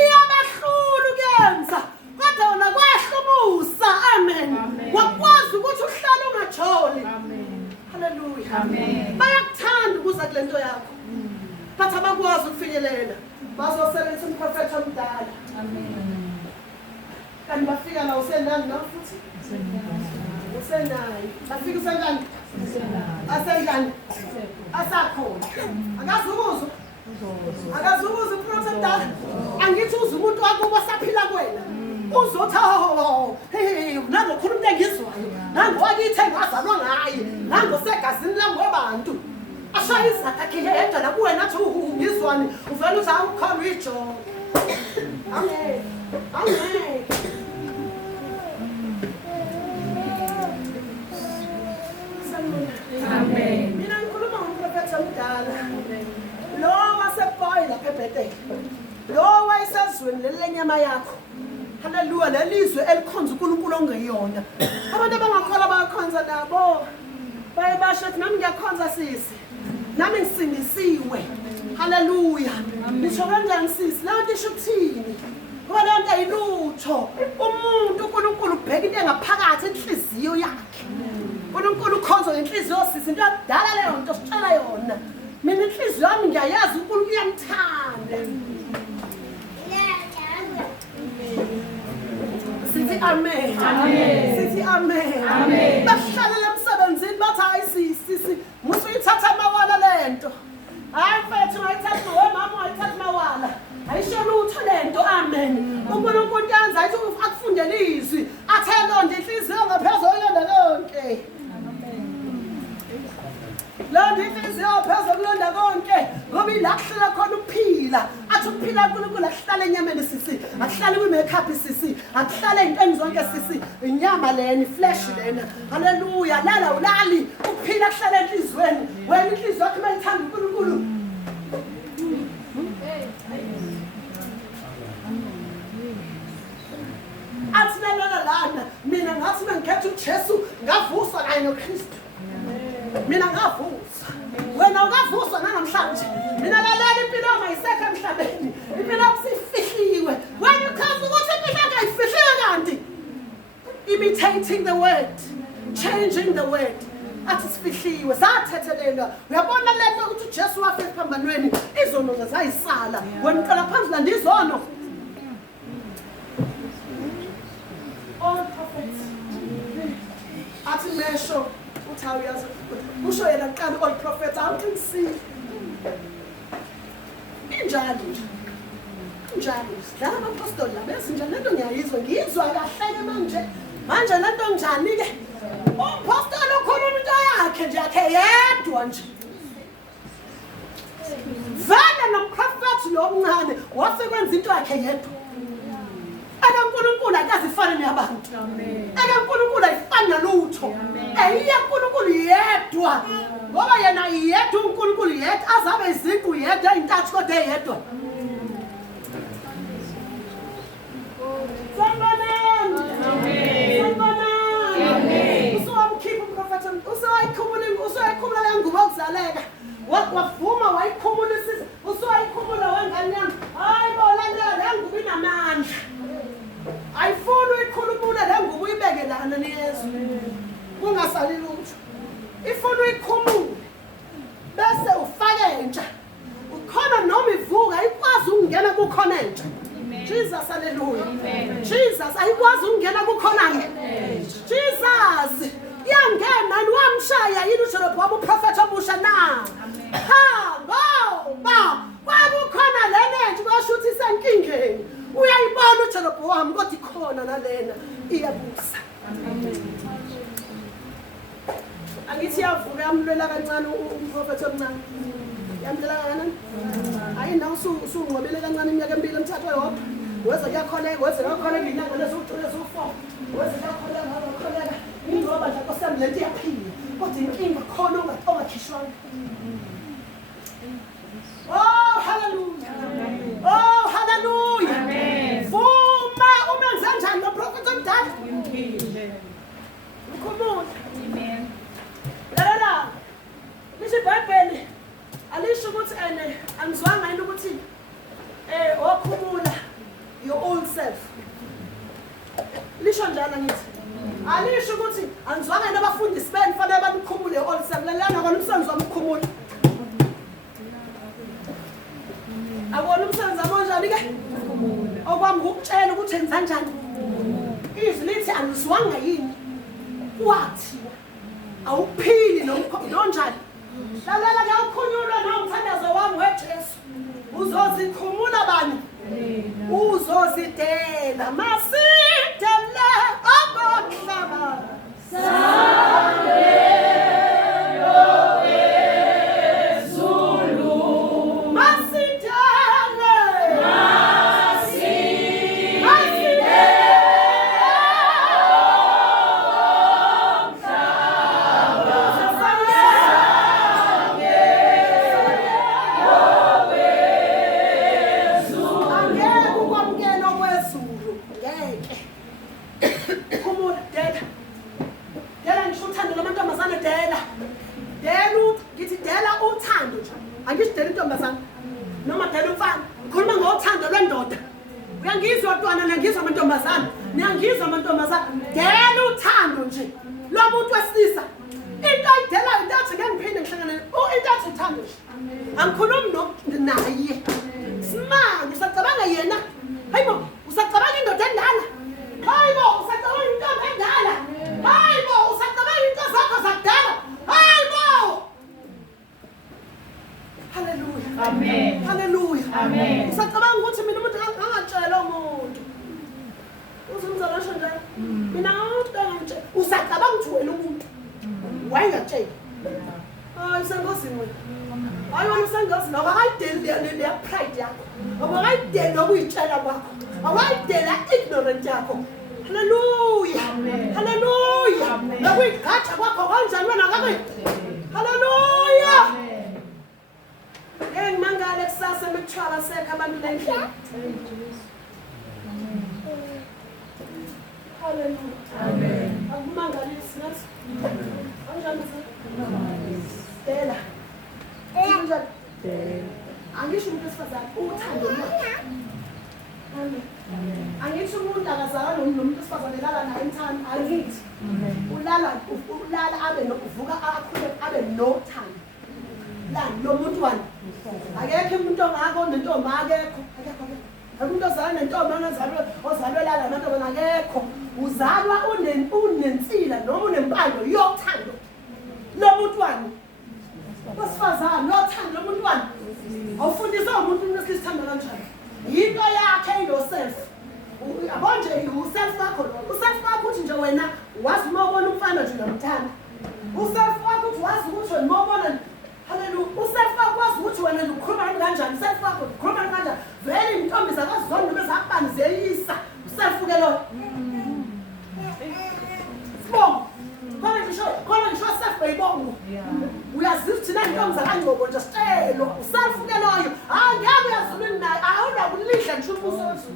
Iyabahlula ukuyenza. Kodwa wona kwahlumusa. Amen. Wakwazi ukuthi uhlale ungajoli. Amen. Hallelujah. Amen. Bayakuthanda ukuza kule nto yakho. But abakwazi ukufinyelela. Bazosebenzisa umprofeti omdala. Amen. Kanti bafika la usenani na futhi? Usenayi. Bafika usenani? Asengani? Asakhona. Akazukuzwa. Akazukuzwa uprofeti omdala. Angithi uze umuntu wakubo saphila kwena. Uzothi hey nangokhuluma into engizwayo. Nangowakithi engazalwa ngaye. Nangosegazini lami webantu. Ashaya izakhe yedwa la kuwena athi ungizwani uvela uthi awukhona ijo. Amen. Amen. Amen. Mina ngikhuluma ngomprofeti omdala. Lo waseboy lapha eBethel. Lo wayesezweni lenyama yakho. Hallelujah, lelizwe elikhonza uNkulunkulu ongeyona. Abantu abangakholwa bayakhonza nabo. Bayebasho ukuthi nami ngiyakhonza sisi. Nami ngisindisiwe. Hallelujah. Nisho kanjani sisi? Leyo nto isho ukuthini? Ngoba leyo nto ayilutho. Umuntu uNkulunkulu ubheka into engaphakathi enhliziyo yakhe. uNkulunkulu ukhonza ngenhliziyo sisi into yakudala leyo nto sitshela yona. Mina inhliziyo yami ngiyayazi uNkulunkulu uyamthanda. Sithi amen. Amen. Sithi amen. Amen. Bahlalela emsebenzini bathi hayi sisi musuyithatha amawala lento. Hayi mfethu ngayithatha wemama wayithatha amawala. Ayisho lutho lento. Amen. uNkulunkulu uyanza ayithi akufundele izwi athelo nje inhliziyo ngaphezulu yona lonke. Lona inhliziyo phezulu kulonda konke ngoba ila kuhlela khona ukuphila athi ukuphila uNkulunkulu akuhlala enyameni sisi akuhlala kwi-makeup sisi akuhlala ey'ntweni zonke sisi inyama lena iflesh lena. Haleluya. Lala ulali ukuphila kuhlala enhliziyweni wena inhliziyo yakho mayithanda uNkulunkulu. Athi lana mina ngathi mengikhetha uJesu ngavuswa kanye noKristu. Mina ngavusa. Wena ungavuswa namhlanje. Mina lalela impilo yami ayisekho emhlabeni. Impilo yami sifihliwe. Wena ukhazi ukuthi impilo yakho ayifihliwe kanti. Imitating the word. Changing the word. Athi sifihliwe. Sathethelelwa. Uyabona lento ukuthi uJesu wafika phambanweni izono zayisala. Wena uqala phansi la ndizono. All prophets. Athi mesho how he has usho yena kuqala all prophets awuqinisile. Injalo sidlala amapostoli laba ezinjani lento ngiyayizwa ngiyizwa kahle manje lento njani ke umpostoli ukhuluma into yakhe nje yakhe yedwa nje vele nomprofeti lo omncane wasekwenza into yakhe yedwa. uNkulunkulu akazifani nabantu. Amen. uNkulunkulu ayifani nalutho. Eyiya uNkulunkulu yedwa. Ngoba yena yedwa uNkulunkulu yedwa azabe izinto yedwa intathu kodwa yedwa. Sanibonani. Amen. Amen. Usowamkhipha umprofeti usowayikhumula lengubo okuzaleka. Wavuma wayikhumula isisi usowayikhumula wengane yami. Hayi bo la ngubo inamandla. Ayifuni uyikhulumule le ngubo uyibeke lana niyezwe. ingasali lutho. Ifuna uyikhumule bese ufake entsha. Ukhona noma ivuka ikwazi ukungena kukhona entsha. Jesus, hallelujah. Jesus, ayikwazi ukungena kukhona-ke. Jesus, yangena niwamshaya yini uJerobowamu uprofeti obusha na. Ha, ngoba kwakukhona lena entsha kwasho ukuthi isenkingeni. Uyayibona uJerobowamu kodwa ikhona nalena iyabusa. Angithi yavuka yamlwela kancane umprofeti omncane. Yamdlela kanani? Hayi nawe usungqobele kancane iminyaka emibili emthathu eyodwa. Weza kuyakholeka, weza kuyakholeka inyanga lezo-2 lezo-4. Weza kuyakholeka ngakholeka. Ingoba nje nkosiyami lento iyaphila. Kodwa inkinga khona ongakhishwanga. Oh, hallelujah. Oh, hallelujah. Vuma umenze njani noprofeti omdala? Ukhumule. Amen. Lalela. Lisho iBhayibheli alisho ukuthi angizwanga yini ukuthi wakhumula your old self. Lisho njalo ngithi. Alisho ukuthi angizwanga yini abafundisi beni fanele bamkhumule your old self. Lalela ngona umsebenzi wamkhumula. Awona umsebenzi amonjani ke? Okwami ukutshela ukuthi enza kanjani. Izwi lithi angizwanga yini. Wathi awuphili nonjani. Lalela ngiyakhunyulwa nomthandazo wami weJesu. Uzozikhumula bani? Uzozidela masidele abomhlaba. Angithi umuntu akazalwa nomuntu esifazane lala naye emthando angithi ulala abe nokuvuka akhule abe nothando la lo muntu wani akekho umuntu ongako nentombi akekho umuntu ozalwa nentombi ozalwe lala nentombi akekho uzalwa unensila noma unempando yothando lo muntu wani wesifazane nothando lo muntu wani awufundisa umuntu nesithando kanjani yinto yakhe yourself. Abonje uself wakho lo. Uself wakho uthi nje wena wazi uma ubona umfana nje uyamthanda. Uself wakho uthi wazi ukuthi wena uma ubona hallelujah. Uself wakho wazi ukuthi wena ukhuluma kanjani. Uself wakho ukhuluma kanjani. Vele intombi zakazona bezakubani zeyisa. Uself ke lo. Sibonga. Khona ngisho self bayibonga. Uyazizwa thina intombi zakangcobo nje sicelo. Uself ke loyo. Ngeke uyazulini naye. Awuna kulidla ngisho ubuso.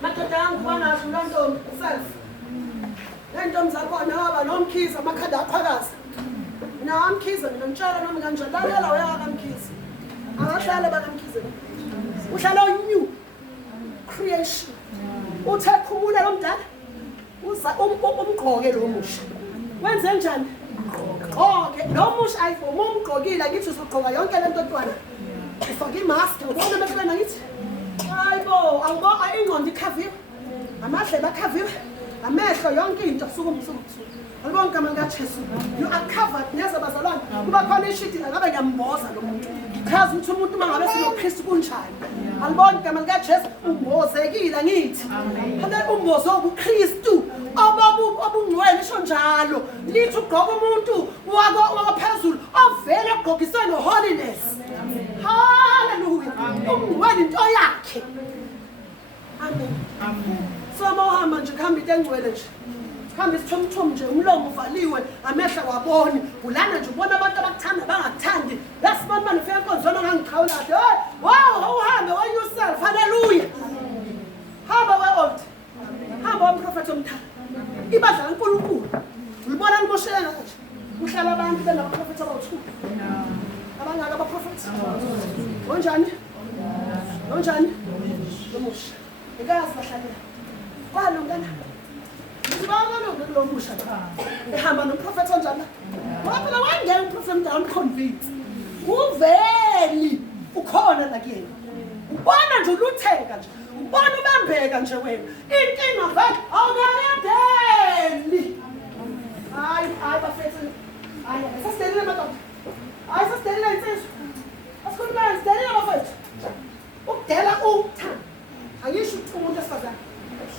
Madoda angibona asho lo ntombi self. Lentombi zakhona waba nomkhiza amakhanda aphakaza. Mina amkhiza mina ngitshela nami kanjani lalela uyakamkhiza. Angahlala bakamkhiza. Uhlala new creation. Uthe khumula lo mdala. umgqoke lo musha. Wenze njani? Okay, lo musha ayivuma umgqokile ngithi uzogqoka yonke lento ntwana. Ufake imask, ubona behlena ngithi. Hayibo, ingqondo ikhaviwe. Amadlebe akhaviwe. Amehlo yonke into suku. Alibona igama likaJesu. You are covered neze bazalwane. Kuba khona ishiti la ngabe ngiyamboza lo muntu. Chaza ukuthi umuntu mangabe sinoKristu kunjani. Alibona igama likaJesu umbozekile ngithi. Haleluya umbozo ubuKristu. Obungcwele isho njalo. Lithi ugqoka umuntu waphezulu ovele egqokiswe no-holiness. Haleluya. Ungcwele into yakhe. Amen. So mawuhamba nje kuhamba into engcwele nje. Kuhamba isithomthomo nje umlomo uvaliwe amehla waboni. Ulana nje ubona abantu abakuthanda bangakuthandi. Lasibona manje ufika enkonzweni ongangiqhawula kahle. Wow, uhambe we yourself. Hallelujah. Hamba we old. Hamba umprofeti omthanda. Ibandla kaNkulunkulu. Ulibona limoshela nje. Uhlala abantu benabaprofeti abawu-2. Abangaka abaprofeti. Onjani? Lomusha. Ikazi bahlalela. Kwalungana. Ngibona lo musha. Ehamba nomprofeti onjani? Ngoba phela wangena umprofeti down convinced. Uveli ukhona la kuyena. Ubona nje ulutheka nje. Ubona ubambeka nje wena. Inkinga vele awungadeli. Hayi bafethu. Hayi sasidelile madoda. Hayi sasidelile insizwa. Asikhuluma sasidelile bafethu. Ukudela uthanda. Angisho ukuthi umuntu esifazane.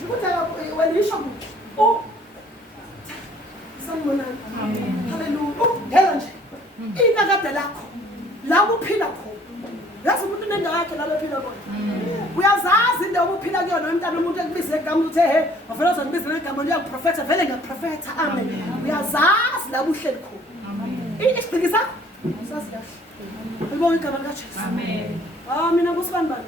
Ukudela wena isho ukuthi sanibonani. Haleluya. Ukudela nje. Into akade lakho. La uphila khona. Yazi umuntu nendawo yakhe la bephila khona. Uyazazi indawo uphila kuyona umntana umuntu ekubiza egama uthi he wavela uzangibiza ngegama liyakuprofetha vele ngiyaprofetha amen. Uyazazi la uhleli khona. Amen. Isigciki sakho sazi kahle. Ubonga igama likaJesu. Amen. Mina kusibani bani?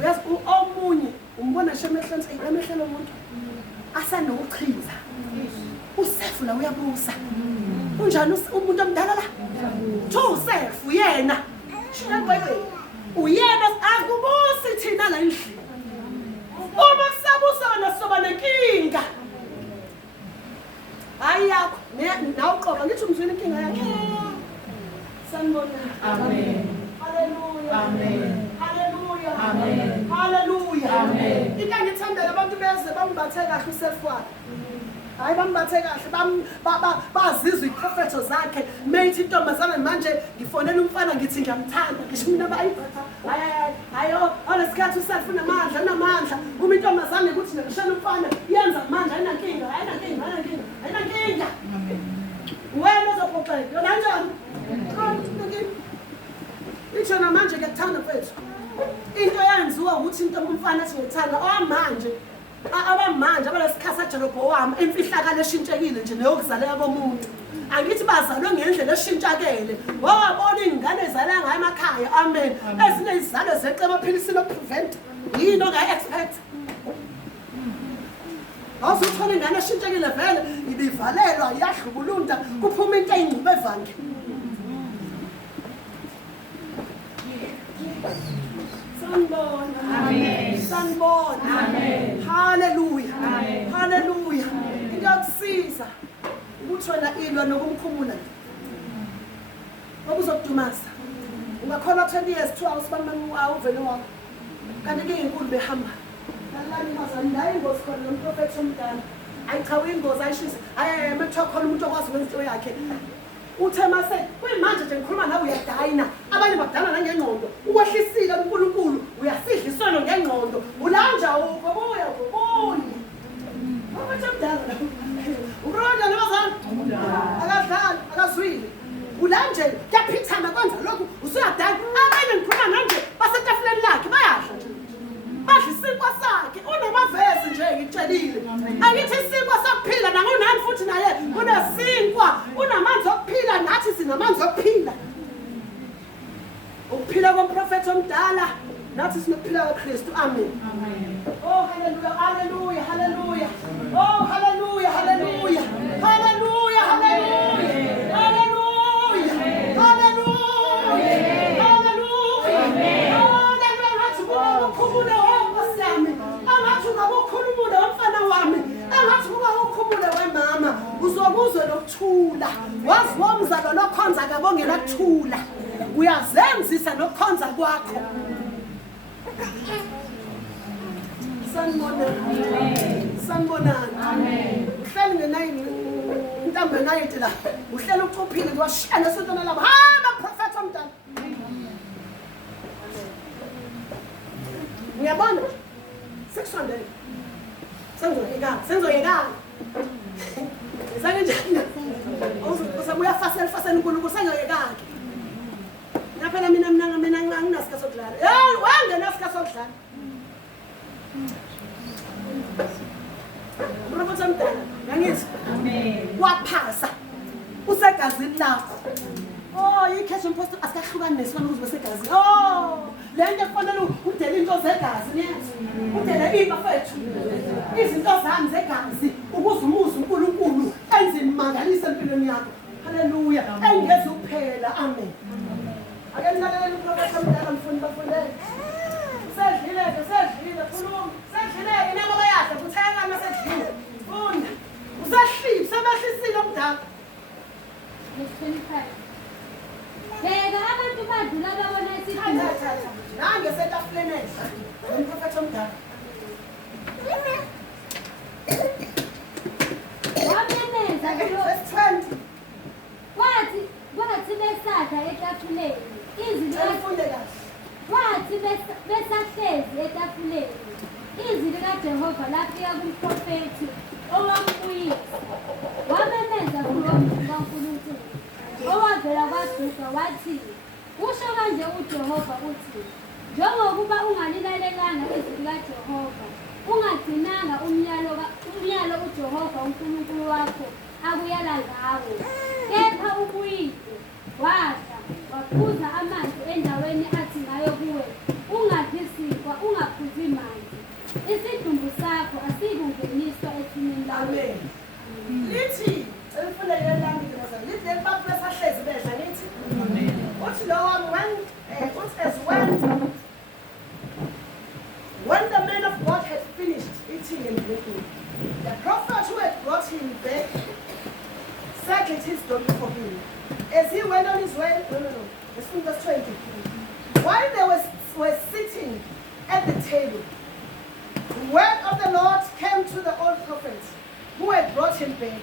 Uyazi omunye umbona shemehlweni emehlelo umuntu asanokuchiza. Usefu la uyabusa. Unjani umuntu omdala la? Joseph yena. Shina baby. Uyena akubusi thina la endlini. Uma kusabusana soba nenkinga. Hayi yakho nawuqoba ngithi umzwini inkinga yakhe. Sanibona. Amen. Hallelujah. Amen. Hallelujah. Amen. Hallelujah. Amen. Into ngithembela abantu beze bambathe kahle uself wakhe. Hayi bambathe kahle bazizwa iprofeto zakhe methi intombazana manje ngifonela umfana ngithi ngiyamthanda ngisho mina bayiphatha hayo olesikhathi uself unamandla uma intombazana ukuthi ngishela umfana yenza amandla ayinankinga wena uzoxoxeka yona kanjani ithona manje ngiyakuthanda mfethu into yenziwa ukuthi into umfana athi ngithanda manje abamanje abalesikhathi saJeroboam imfihlakalo eshintshekile nje neyokuzaleka komuntu angithi bazalwe ngendlela eshintshakele wabona ingane ezalwa ngayo emakhaya amen ezinye izizalo zeqe emaphilisini okuprevent yini ongayi-expect awuzuthola ingane eshintshekile vele ibivalelwa iyahlubulunta kuphuma into eyingcubo evange sanibona amen sanibona amen haleluya amen haleluya ngiyakusiza ukuthi wena ilwa nokumkhumula okuzokudumaza ungakhona 10 years 2 usibamba awuvele wakho kanti ke inkulu behamba lalani bazali la ingozi khona nomprofeti omdala ayichawe ingozi ayishisa methiwa khona umuntu okwazi ukwenza into yakhe uthe mase kuyimanje nje ngikhuluma nawe uyadayina abanye badala nangengqondo ukwehlisile uNkulunkulu uyasidla isono ngengqondo ulanja ubuya omdala uronda nabazana akadlali akazwile ulanje kuyaphithana kwenza lokhu usuyadala abanye ngikhuluma nanje basetafuleni lakhe bayadla nje badla isinkwa sakhe unamavezi nje ngitshelile angithi isinkwa sokuphila nangunani futhi naye unesinkwa unamanzi okuphila nathi sinamanzi okuphila ukuphila komprofeti omdala nathi sinokuphila kwaKristu amen oh haleluya haleluya haleluya oh haleluya haleluya haleluya haleluya haleluya haleluya haleluya uyathula wazi womzalo nokhonza kabongela kuthula uyazenzisa nokhonza kwakho sanibonani uhleli ngenayini intambo enayiti la uhleli ucuphile ngiwashiya nesintwana labo hamba profeta omdala ngiyabona sekusondele sengizoyekana sangenjani uyafasela unkulunkulu sengiyoyekake ngaphela mina anginasikhathi sokudlala wangenasikhathi sokudlala Profeta omdala ngangithi waphasa usegazini lakho ikheshi umposto asikahlukani nesona ukuze besegazini le nto efanele udele into zegazi niyazi udele ibafethu izinto zami zegazi ukuze umuze uNkulunkulu enze imangalise empilweni yakho haleluya engeze ukuphela amen ake nilalele uprofeta omdala mfundi bafundele sedlile khuluma sedlile inabo bayadla kutheka masedlile funda usahliphi sebehlisile omdala Bheka abantu badlula babona isiphila. Nange setafuleni edla umprofeta omdala. Wameneza Verse 20. Kwathi besadla etafuleni. Izwi Ufunde kahle. Kwathi besahlezi etafuleni. Izwi likaJehova lafika kumprofethi owambuyisa. Wameneza kulo kaNkulunkulu. Owavela kwaDuka wathi, usho kanje uJehova uthi, njengokuba ungalilalelanga izwi likaJehova, ungagcinanga umyalo uJehova uNkulunkulu wakho akuyala ngawo, kepha ubuyile, wadla, waphuza amanzi endaweni athi ngayo kuwe, ungadlisikwa, ungaphuzi manzi, isidumbu sakho asikungeniswa ethuneni lakho. Amen. Lithi elifuna yelami ngizozama lithi lebaphula sahlezi bedla lithi uthi lo wami when the man of God had finished eating and drinking, the prophet who had brought him back saddled his donkey for him. As he went on his way, it's from verse 20. While they were sitting at the table, the word of the Lord came to the old prophet who had brought him back.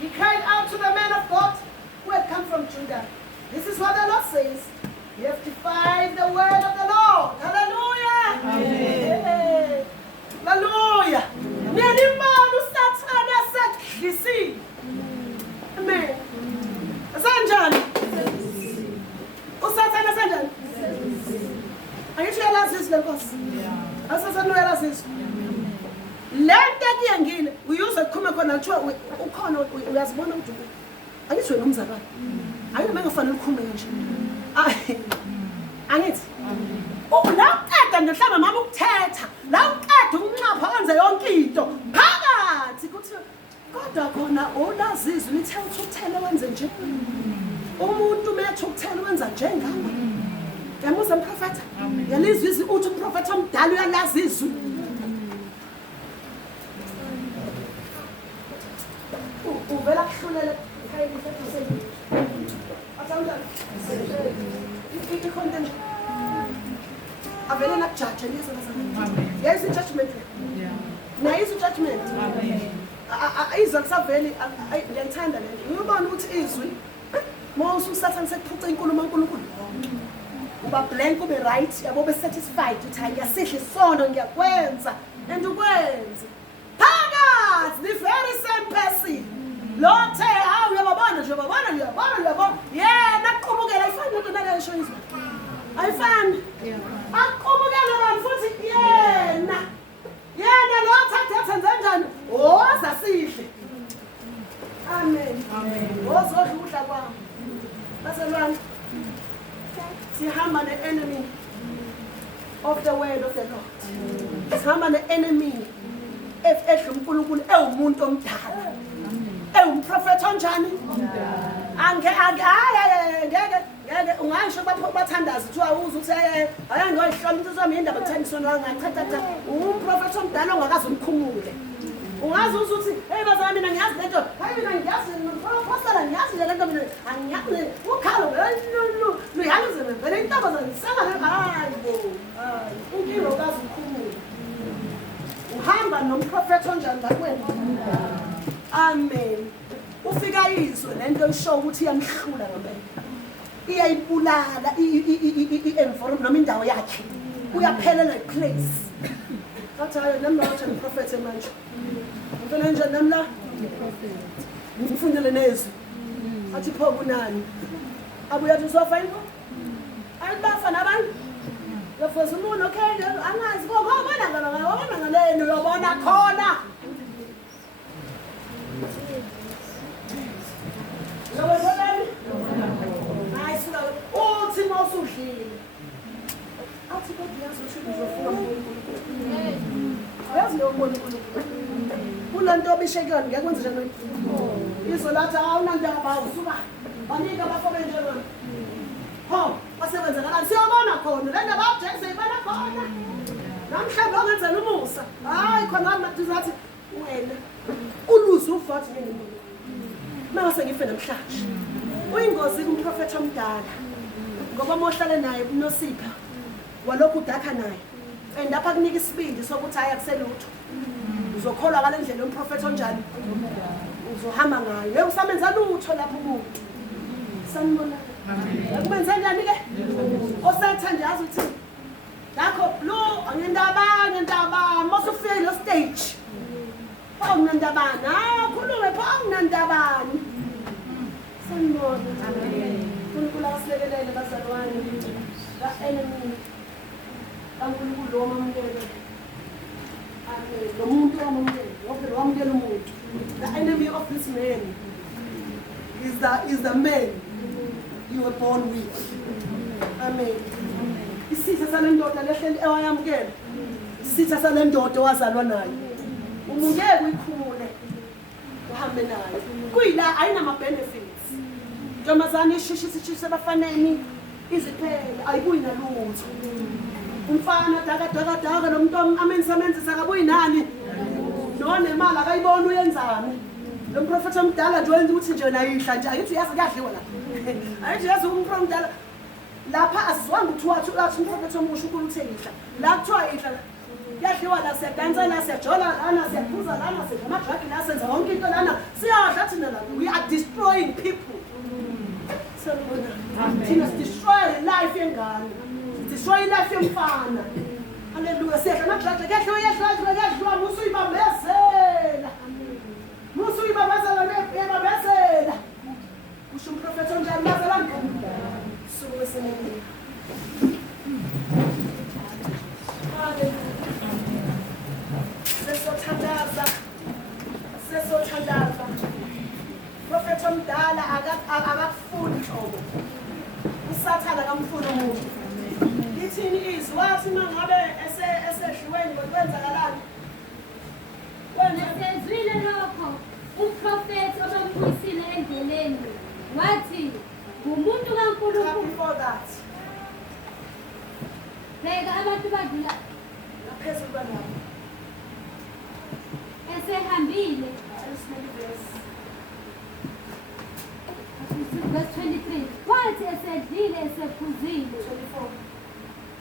He cried out to the man of God who had come from Judah. This is what the Lord says. You have defied the word of the Lord. Hallelujah. Amen. Hallelujah. Amen. Sanjani? Usathana sanjani? Angisho yalazi lenkosi. Asasanuyela sisi. Lento ekuyengile uyuze kukhuma khona kuthiwa ukhona uyazibona ukuthi angithi wena umzakala ayini bengafanele ukukhume nje angithi la uqeda nje mhlawumbe mama ukuthetha la uqeda ukunxapha wenze yonke into phakathi kuthi kodwa khona olazizwe lithe ukuthela wenze nje umuntu methe ukuthela wenza njengami yamuza umprofeta yalizwe izwi uthi umprofeta omdala uyalazizwe uvela kuhlulela ekhayeni sethu athanda ikhonde avela nakujaja yes judgment nice judgment izwa kusaveli ngiyayithanda le nto ngiyobona ukuthi izwi mose usathane sekuphuca inkulumo kaNkulunkulu uba blank ube right yabo be satisfied uthi ngiyasihle isono ngiyakwenza and ukwenza phakathi the very same person Lord say uyababona yena aqhubukela ayifani into nalesho izwi ayifani aqhubukela abantu futhi yena lo thatha njani zasihle amen wozodla ukudla kwami baselwana sihamba ne-enemy of the word of the Lord sihamba ne-enemy edla uNkulunkulu ewumuntu omdala ewumprofeti onjani ngeke ungasho bathandaza kuthiwa uze uthi ayangiyoyihlola into zami indaba kuthandiswa ngachatha umprofeti omdala ongakaze umkhumule ungazuza ukuthi hey bazami mina ngiyazi lento hayi mina ngiyazi ngipostela ngiyazi lento mina angiyazi ukhalo luyazi vele intaba zangisanga hayibo inkinga ukazi ukhumula uhamba nomprofethi onjani ngakwena amen ufika izwe lento isho ukuthi iyamhlula ngempela iyayibulala i-environment noma indawo yakhe uyaphelela iplace ngathi hayo nami nawathi ngiprofethe manje ngifuna nje nami la ngifundele nezwi athi pho kunani abuya athi usofa yini alibafa nabantu yafuza umuntu okay angazi wabona ngaleni uyobona khona yobona nice uthi mawusudlile athi kodwa yazosho uzofuna yazi lo muntu kulanto obishekani ngiyakwenza njalo izwe lathi awunandaba usuka banika abafana njalo ho basebenza kanjani siyobona khona le ndaba Jackson ibona khona namhlanje ongenzela umusa hayi khona ngathi wena uluze uvathi nini mase ngife namhlanje uyingozi kumprofethi omdala ngoba mohlale naye uNosipha walokhu udakha naye and apha kunika isibindi sokuthi hayi akuselutho uzokholwa ngale ndlela yomprofethi onjani uzohamba ngayo hey usamenza lutho lapho umuntu sanibona akubenze njani ke osathanda yazi uthi lakho lo ngendaba mosufike lo stage awunandabana khulume pho awunandabani sanibona amen uNkulunkulu asilekelele bazalwane la enemy kaNkulunkulu lo mamukele amen lo muntu wamukele ngoba wamukele umuntu the enemy of this man is the man you were born with amen isitha salendoda lehleli ewayamukela isitha salendoda owazalwa nayo umungeke uyikhumule uhambe nayo kuyila ayinama benefits ntombazane ishishise bafaneni iziphele ayibuyi nalutho umfana daka lo muntu amenza akabuyi nani nonemali akayibona uyenzani lo mprofethi omdala nje wenza ukuthi nje nayihla nje ayithi yazi kuyadliwa la ayithi yazi umprofethi omdala lapha asizwanga ukuthi wathi umprofethi omusha ukuluthengisha la kuthiwa ihla yadliwa la siyadansa la siyajola lana siyaphuza lana sidla amadragi la senza yonke into lana siyadla thina la we are destroying people thina destroy life yengane destroy life yomfana haleluya siyadla amadragi kuyadliwa musuyibambezela yebambezela kusho umprofethi onjani bazalwane suku wesenene sesothandaza profethi omdala akakufuni hlobo usathana akamfuni umuntu lithini izwi wathi mangabe esedliweni ngokwenzakalani wena sezwile lokho umprofethi obamphusile endleleni wathi umuntu kaNkulunkulu before that bheka abantu badlula ngaphezulu kwalapho esehambile verse 23 wathi esedlile esephuzile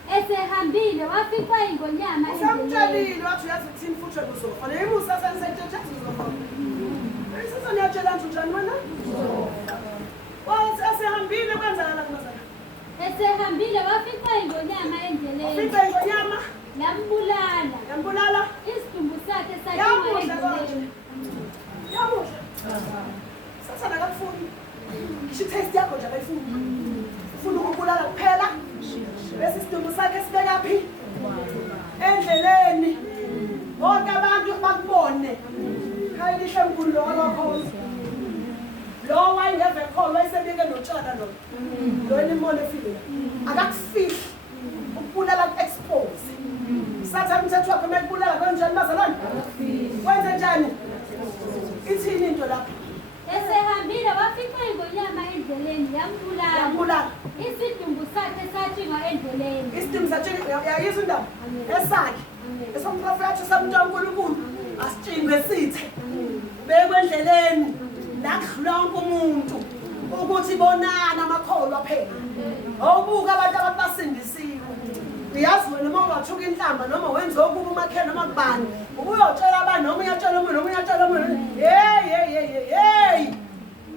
24 esehambile wafikwa ingonyama usamtshalile wathi uyazi ukuthini futhi uzofa neyimusa sensethethe uzofa ayisisa niyatshela nje njani wena wathi esehambile kwenzakala kumazala esehambile wafikwa ingonyama endleleni ufika ingonyama yambulala isidumbu sakhe sathwa endleleni yamusha sathana kakufuni ngisho i-taste yakho nje abayifuni ufuna ukubulala kuphela bese isidumbu sakhe sibekaphi endleleni bonke abantu bakubone khayilihle mkhulu lo wakhona lo wayengeve khona wayesebeke notshana lo enimona efile akakufihli ukubulala ku-expose sathi umthetho wakho umekubulala kanjani bazalwane wenze njani ithini into lapho esehambile wafikwa ingonyama endleleni yambulala isidumbu sakhe satshingwa endleleni isidumbu satshingwa yayizwa indaba esakhe esomprofethi samuntu kaNkulunkulu asitshingwe sithe bekwendleleni la kudlula wonke umuntu ukuthi bonana amakholwa phela awubuka abantu abasindisiwe uyazi wena uma ungathuka inhlamba noma wenza okubi umakhena noma kubani ubuyotshela abantu noma uyatshela umuntu noma uyatshela umuntu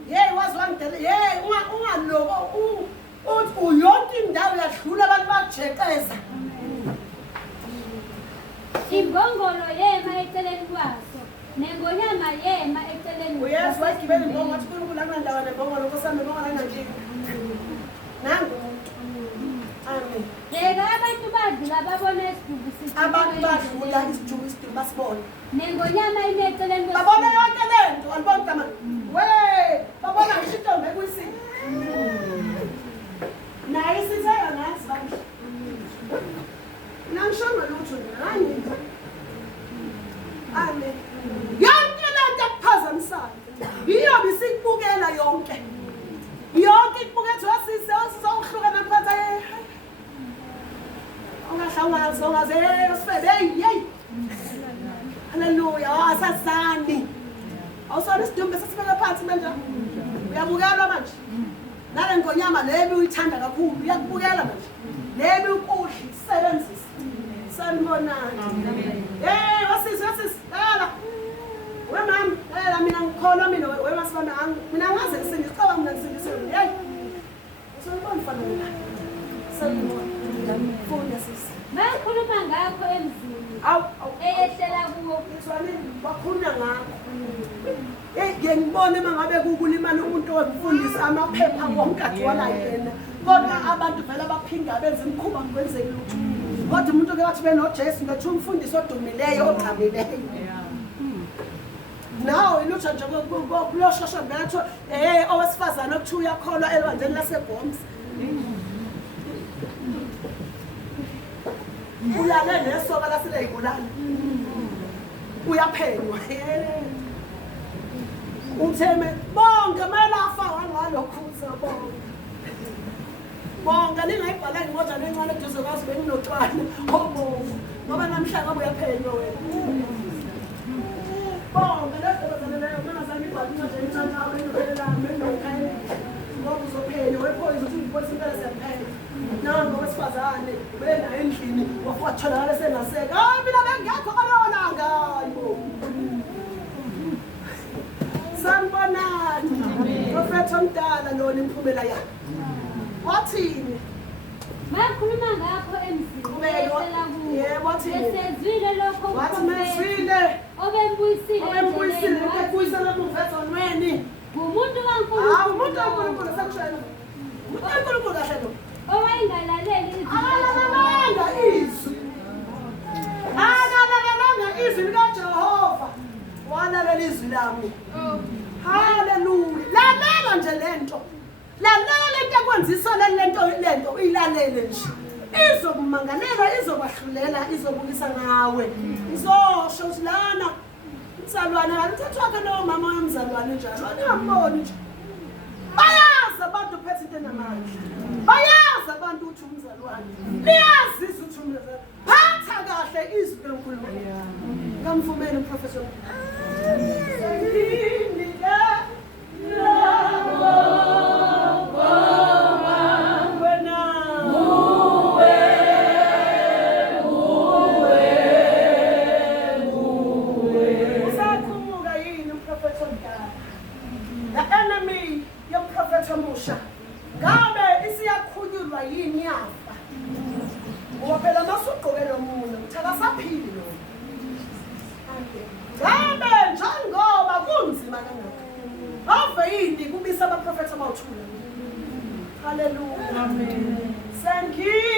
hey wazi wangidela hey ungaloko uthi yonke indawo yadlula abantu bajeqeza imbongolo yema eceleni kwaso nengonyama yema eceleni uyazi wagibela imbongo athi uNkulunkulu angandawo nembongolo nkosami imbongolo ayinankinga nangu amen yeka abantu badlula babona isidubu sithi abantu badlula isidubu basibona nengonyama ineceleni babona yonke lento alibona kama we babona ngisho intombi ekuyisini naye isitheka ngathi bandla nangishona lutho hayi amen yonke lento ekuphazamisayo iyobe isikubukela yonke ikubukethwe wasise awuhlukana phakathi ungahlawungaze usifebe hey haleluya asasani awusona isidumbe sesibeka phansi manje uyabukelwa manje nale ngonyama lebi uyithanda kakhulu uyakubukela manje lebi ukudla isebenzisa sanibonana wasisi dala wemama dala mina ngikholwa mina wemasifana mina ngaze ngisindisicaba mina ngisindiswe hey usonibona mfana mina sanibona funda sisi bakhuluma ngakho emzini eyehlela kuwo bakhuluma ngakho ngiyengibona mangabe kukulimala umuntu wemfundisa amaphepha wonke agcwala yena kodwa abantu vele abaphinga benza imikhuba ngikwenzeki lutho kodwa umuntu ke wathi benoJesu ngithi umfundisi odumileyo ogqamileyo nawo ilutho nje kuloshosho ngathi owesifazane okuthiwa uyakholwa elwandleni laseBhoms uyale nesoka lasile yibulala uyaphenywa utheme bonke melafa wangalokhu bonke ningayibhala imoja nencane eduze kwazi benginotshwana obonke ngoba namhlanje ngabe uyaphenywa wena bonke lezo mina zami ibhala imoja encane awu inolela menokanye ngoba uzophenywa wephoyisa uthi imphoyisa impela siyaphenya nango wesifazane bena endlini wafatholakala sengaseka mina bengekho kalona ngayo sanibonani profeta omdala lona imphumela yakhe wathini bakhuluma ngakho emzini eyehlela kuwo besezwile lokho wathi mesile obembuyisile ekuyisela umfetho nweni ngumuntu umuntu kaNkulunkulu sakushela uNkulunkulu kahle lo owayengalaleli izwi likaJehova walalela izwi lami haleluya lalela nje lento lalela lento ekwenzisa lento uyilalele nje izokumangalela izobahlulela izobukisa ngawe izosho ukuthi lana umzalwane ngalithatha wakhe lo mama womzalwane njalo angiyamboni nje bayazi abantu phethe into enamandla bayazi abantu uthi umzalwane liyazi ukuthi umzalwane phatha kahle izwi leNkulunkulu kamvumeni uprofessor omusha ngabe isiyakhunyulwa yini yafa ngoba phela masugqokela omunye uthakasaphili lo ngabe njengoba kunzima kangaka ave yini kubisa abaprofeti abawuthula haleluya amen thank you